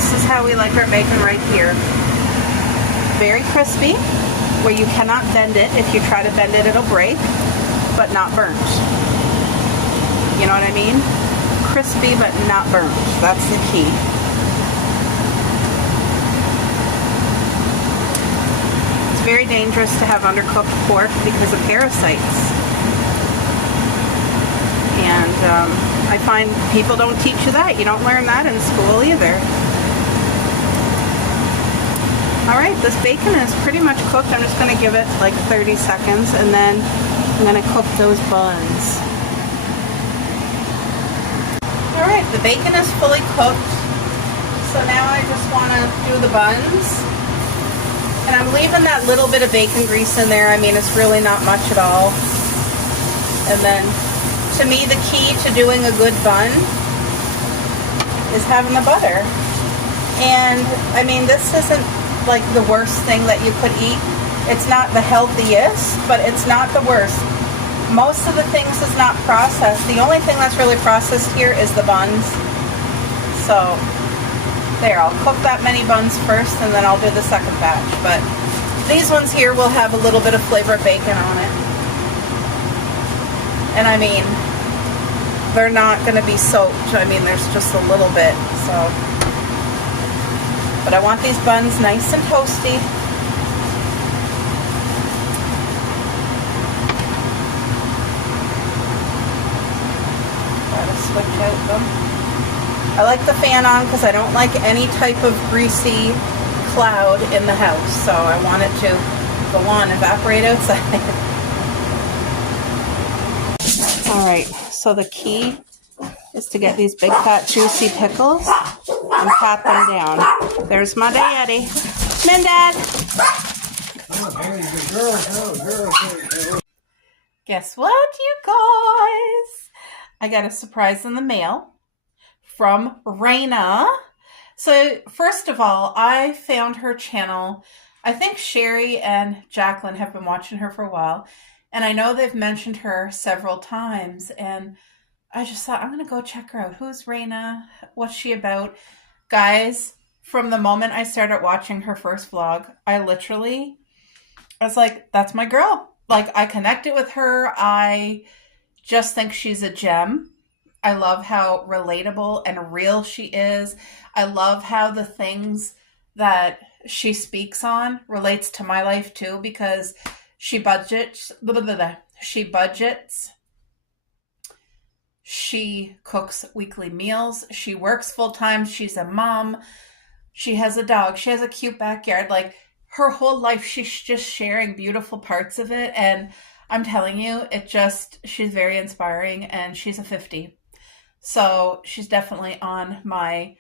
This is how we like our bacon right here. Very crispy, where you cannot bend it. If you try to bend it, it'll break, but not burnt. You know what I mean? Crispy, but not burnt. That's the key. It's very dangerous to have undercooked pork because of parasites. And I find people don't teach you that. You don't learn that in school either. Alright, this bacon is pretty much cooked. I'm just going to give it like 30 seconds and then I'm going to cook those buns. Alright, the bacon is fully cooked. So now I just want to do the buns. And I'm leaving that little bit of bacon grease in there. I mean, it's really not much at all. And then, to me, the key to doing a good bun is having the butter. And, I mean, this isn't like the worst thing that you could eat. It's not the healthiest, but it's not the worst. Most of the things is not processed. The only thing that's really processed here is the buns. So, there, I'll cook that many buns first and then I'll do the second batch. But these ones here will have a little bit of flavor of bacon on it. And I mean, they're not going to be soaked. I mean, there's just a little bit, so. But I want these buns nice and toasty. Gotta switch out them. I like the fan on because I don't like any type of greasy cloud in the house. So I want it to go on, evaporate outside. Alright, so the key is to get these big fat juicy pickles and pat them down. There's my daddy. Come in, Dad. Guess what, you guys? I got a surprise in the mail from Raina. So first of all, I found her channel. I think Sherry and Jacqueline have been watching her for a while. And I know they've mentioned her several times. And I just thought, I'm going to go check her out. Who's Raina? What's she about? Guys, from the moment I started watching her first vlog, I was like, that's my girl. Like, I connected with her. I just think she's a gem. I love how relatable and real she is. I love how the things that she speaks on relates to my life too, because she budgets. She cooks weekly meals. She works full time. She's a mom. She has a dog. She has a cute backyard. Like, her whole life, she's just sharing beautiful parts of it. And I'm telling you, she's very inspiring, and she's a 50. So she's definitely on my,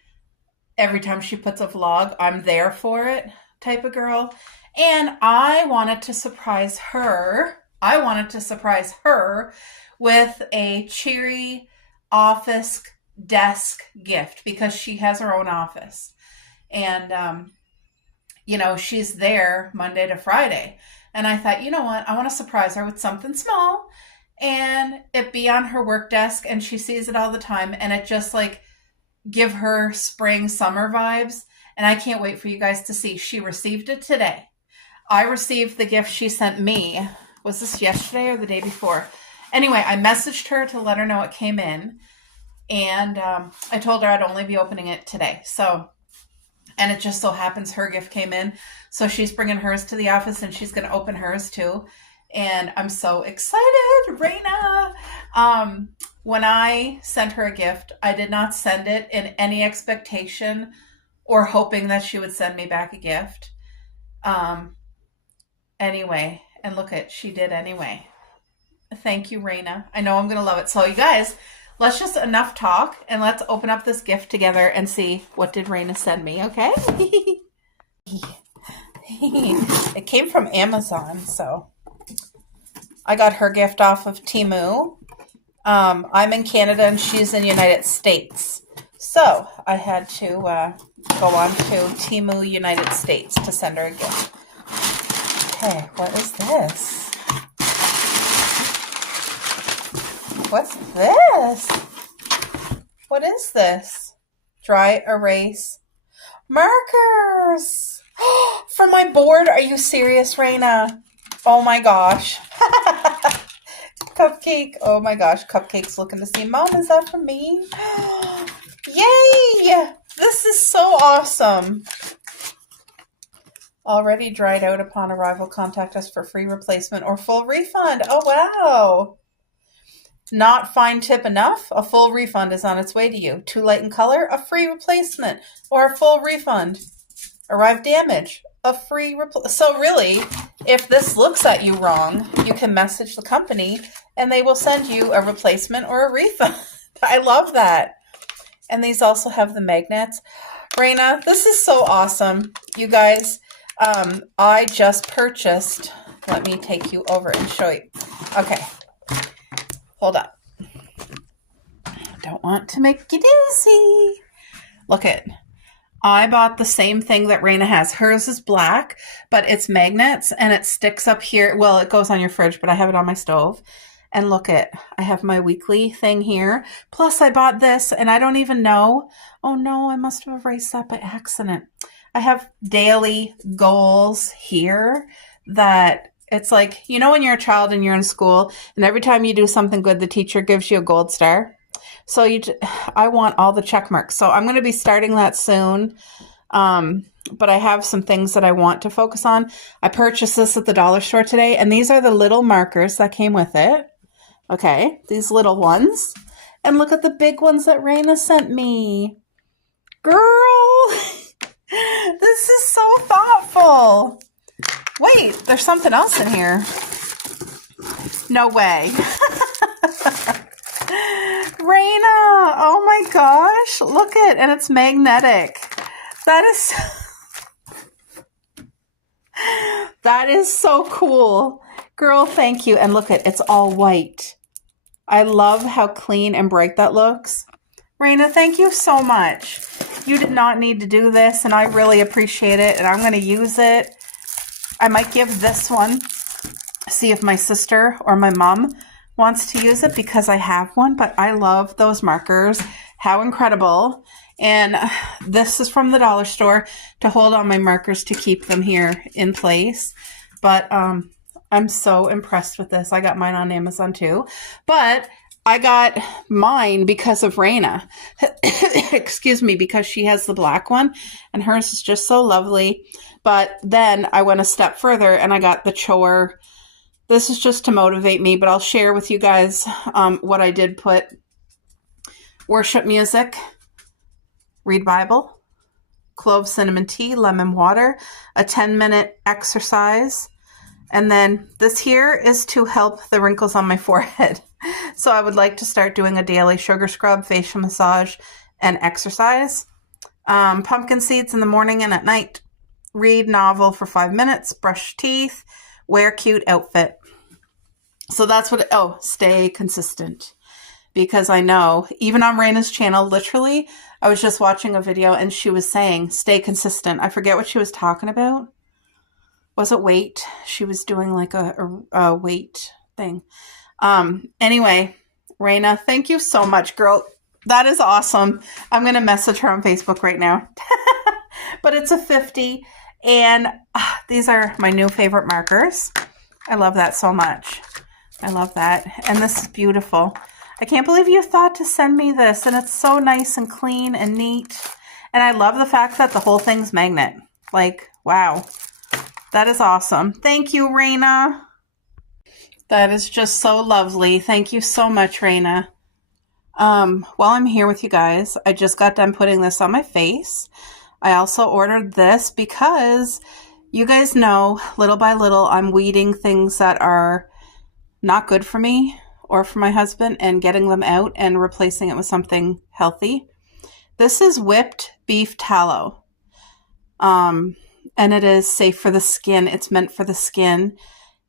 every time she puts a vlog, I'm there for it type of girl. And I wanted to surprise her. With a cheery office desk gift, because she has her own office. And, she's there Monday to Friday. And I thought, you know what? I want to surprise her with something small and it be on her work desk, and she sees it all the time, and it just like give her spring, summer vibes. And I can't wait for you guys to see. She received it today. I received the gift she sent me. Was this yesterday or the day before? Anyway, I messaged her to let her know it came in. And I told her I'd only be opening it today. So, and it just so happens her gift came in. So she's bringing hers to the office, and she's going to open hers too. And I'm so excited, Raina. When I sent her a gift, I did not send it in any expectation or hoping that she would send me back a gift. Anyway, and look she did anyway. Thank you, Raina. I know I'm going to love it. So you guys, let's just enough talk and let's open up this gift together and see what did Raina send me, okay? It came from Amazon, so I got her gift off of Temu. I'm in Canada and she's in the United States. So I had to go on to Temu United States to send her a gift. Okay, what is this? What's this? What is this? Dry erase. Markers for my board. Are you serious, Raina? Oh my gosh. Cupcake. Oh my gosh. Cupcake's looking to see. Mom, is that for me? Yay! This is so awesome. Already dried out upon arrival. Contact us for free replacement or full refund. Oh, wow. Not fine tip enough? A full refund is on its way to you. Too light in color? A free replacement or a full refund. Arrived damaged? A free So really, if this looks at you wrong, you can message the company and they will send you a replacement or a refund. I love that. And these also have the magnets. Raina, this is so awesome. You guys, I just purchased. Let me take you over and show you. Okay. Hold up. Don't want to make you dizzy. Look at. I bought the same thing that Raina has. Hers is black, but it's magnets and it sticks up here. Well, it goes on your fridge, but I have it on my stove. And look at, I have my weekly thing here. Plus I bought this and I don't even know. Oh no, I must have erased that by accident. I have daily goals here that it's like, you know, when you're a child and you're in school and every time you do something good, the teacher gives you a gold star. So I want all the check marks. So I'm going to be starting that soon. But I have some things that I want to focus on. I purchased this at the dollar store today, and these are the little markers that came with it. Okay, these little ones. And look at the big ones that Raina sent me. Girl, this is so thoughtful. Wait, there's something else in here. No way. Raina, oh my gosh, look it, and it's magnetic. That is so cool. Girl, thank you. And look it, it's all white. I love how clean and bright that looks. Raina, thank you so much. You did not need to do this, and I really appreciate it, and I'm going to use it. I might give this one, see if my sister or my mom wants to use it because I have one, but I love those markers. How incredible. And this is from the dollar store to hold on my markers to keep them here in place. But I'm so impressed with this. I got mine on Amazon too. But I got mine because of Raina. Excuse me, because she has the black one and hers is just so lovely. But then I went a step further and I got the Chore. This is just to motivate me, but I'll share with you guys what I did put. Worship music, read Bible, clove cinnamon tea, lemon water, a 10-minute exercise. And then this here is to help the wrinkles on my forehead. So I would like to start doing a daily sugar scrub, facial massage, and exercise. Pumpkin seeds in the morning and at night. Read novel for 5 minutes, brush teeth, wear cute outfit. So that's what, stay consistent. Because I know, even on Raina's channel, literally, I was just watching a video and she was saying, stay consistent. I forget what she was talking about. Was it weight? She was doing like a weight thing. Anyway, Raina, thank you so much, girl. That is awesome. I'm going to message her on Facebook right now. But it's a 50. And these are my new favorite markers. I love that so much. I love that. And this is beautiful. I can't believe you thought to send me this. And it's so nice and clean and neat. And I love the fact that the whole thing's magnet. Like, wow. That is awesome. Thank you, Raina. That is just so lovely. Thank you so much, Raina. While I'm here with you guys, I just got done putting this on my face. I also ordered this because you guys know, little by little, I'm weeding things that are not good for me or for my husband and getting them out and replacing it with something healthy. This is whipped beef tallow. And it is safe for the skin. It's meant for the skin.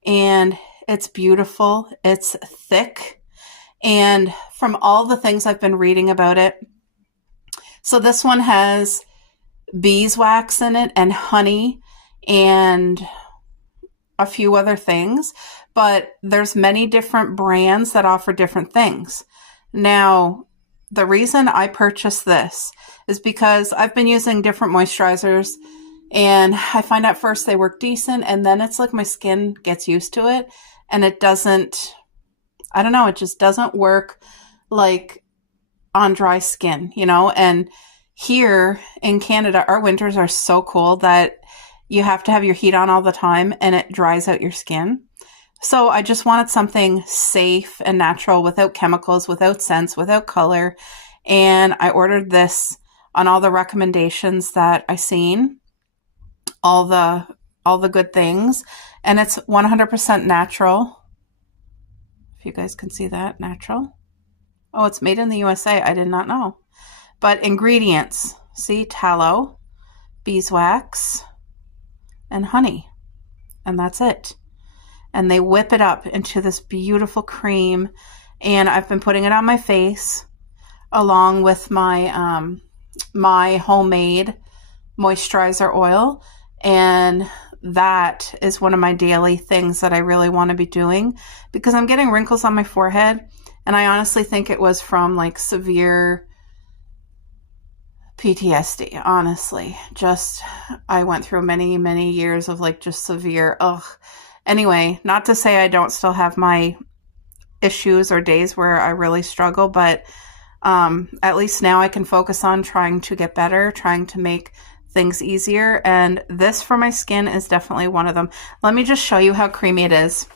And it's beautiful. It's thick. And from all the things I've been reading about it, so this one has beeswax in it and honey and a few other things, but there's many different brands that offer different things. Now, the reason I purchased this is because I've been using different moisturizers, and I find at first they work decent, and then it's like my skin gets used to it, and it doesn't, I don't know, it just doesn't work like on dry skin, you know? And here in Canada, our winters are so cold that you have to have your heat on all the time, and it dries out your skin. So I just wanted something safe and natural, without chemicals, without scents, without color. And I ordered this on all the recommendations that I seen, all the good things. And it's 100% natural. If you guys can see that, natural. Oh, it's made in the USA. I did not know. But ingredients, see, tallow, beeswax, and honey. And that's it. And they whip it up into this beautiful cream. And I've been putting it on my face along with my my homemade moisturizer oil. And that is one of my daily things that I really want to be doing, because I'm getting wrinkles on my forehead. And I honestly think it was from like severe PTSD, honestly. Just, I went through many, many years of like just severe, Anyway, not to say I don't still have my issues or days where I really struggle, but at least now I can focus on trying to get better, trying to make things easier. And this for my skin is definitely one of them. Let me just show you how creamy it is.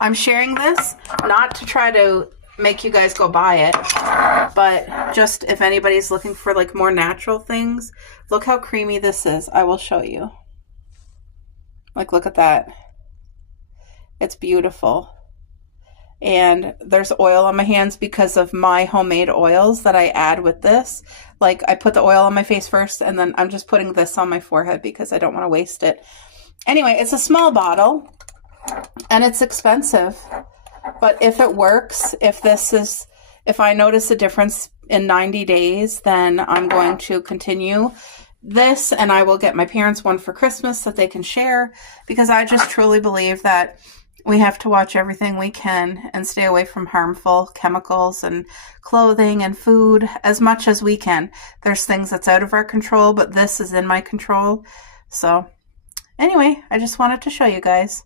I'm sharing this not to try to make you guys go buy it, but just if anybody's looking for like more natural things, look how creamy this is. I will show you. Like, look at that. It's beautiful. And there's oil on my hands because of my homemade oils that I add with this. Like, I put the oil on my face first, and then I'm just putting this on my forehead because I don't want to waste it. Anyway, it's a small bottle, and it's expensive. But if it works, if I notice a difference in 90 days, then I'm going to continue this, and I will get my parents one for Christmas that they can share, because I just truly believe that we have to watch everything we can and stay away from harmful chemicals and clothing and food as much as we can. There's things that's out of our control, but this is in my control. So anyway, I just wanted to show you guys.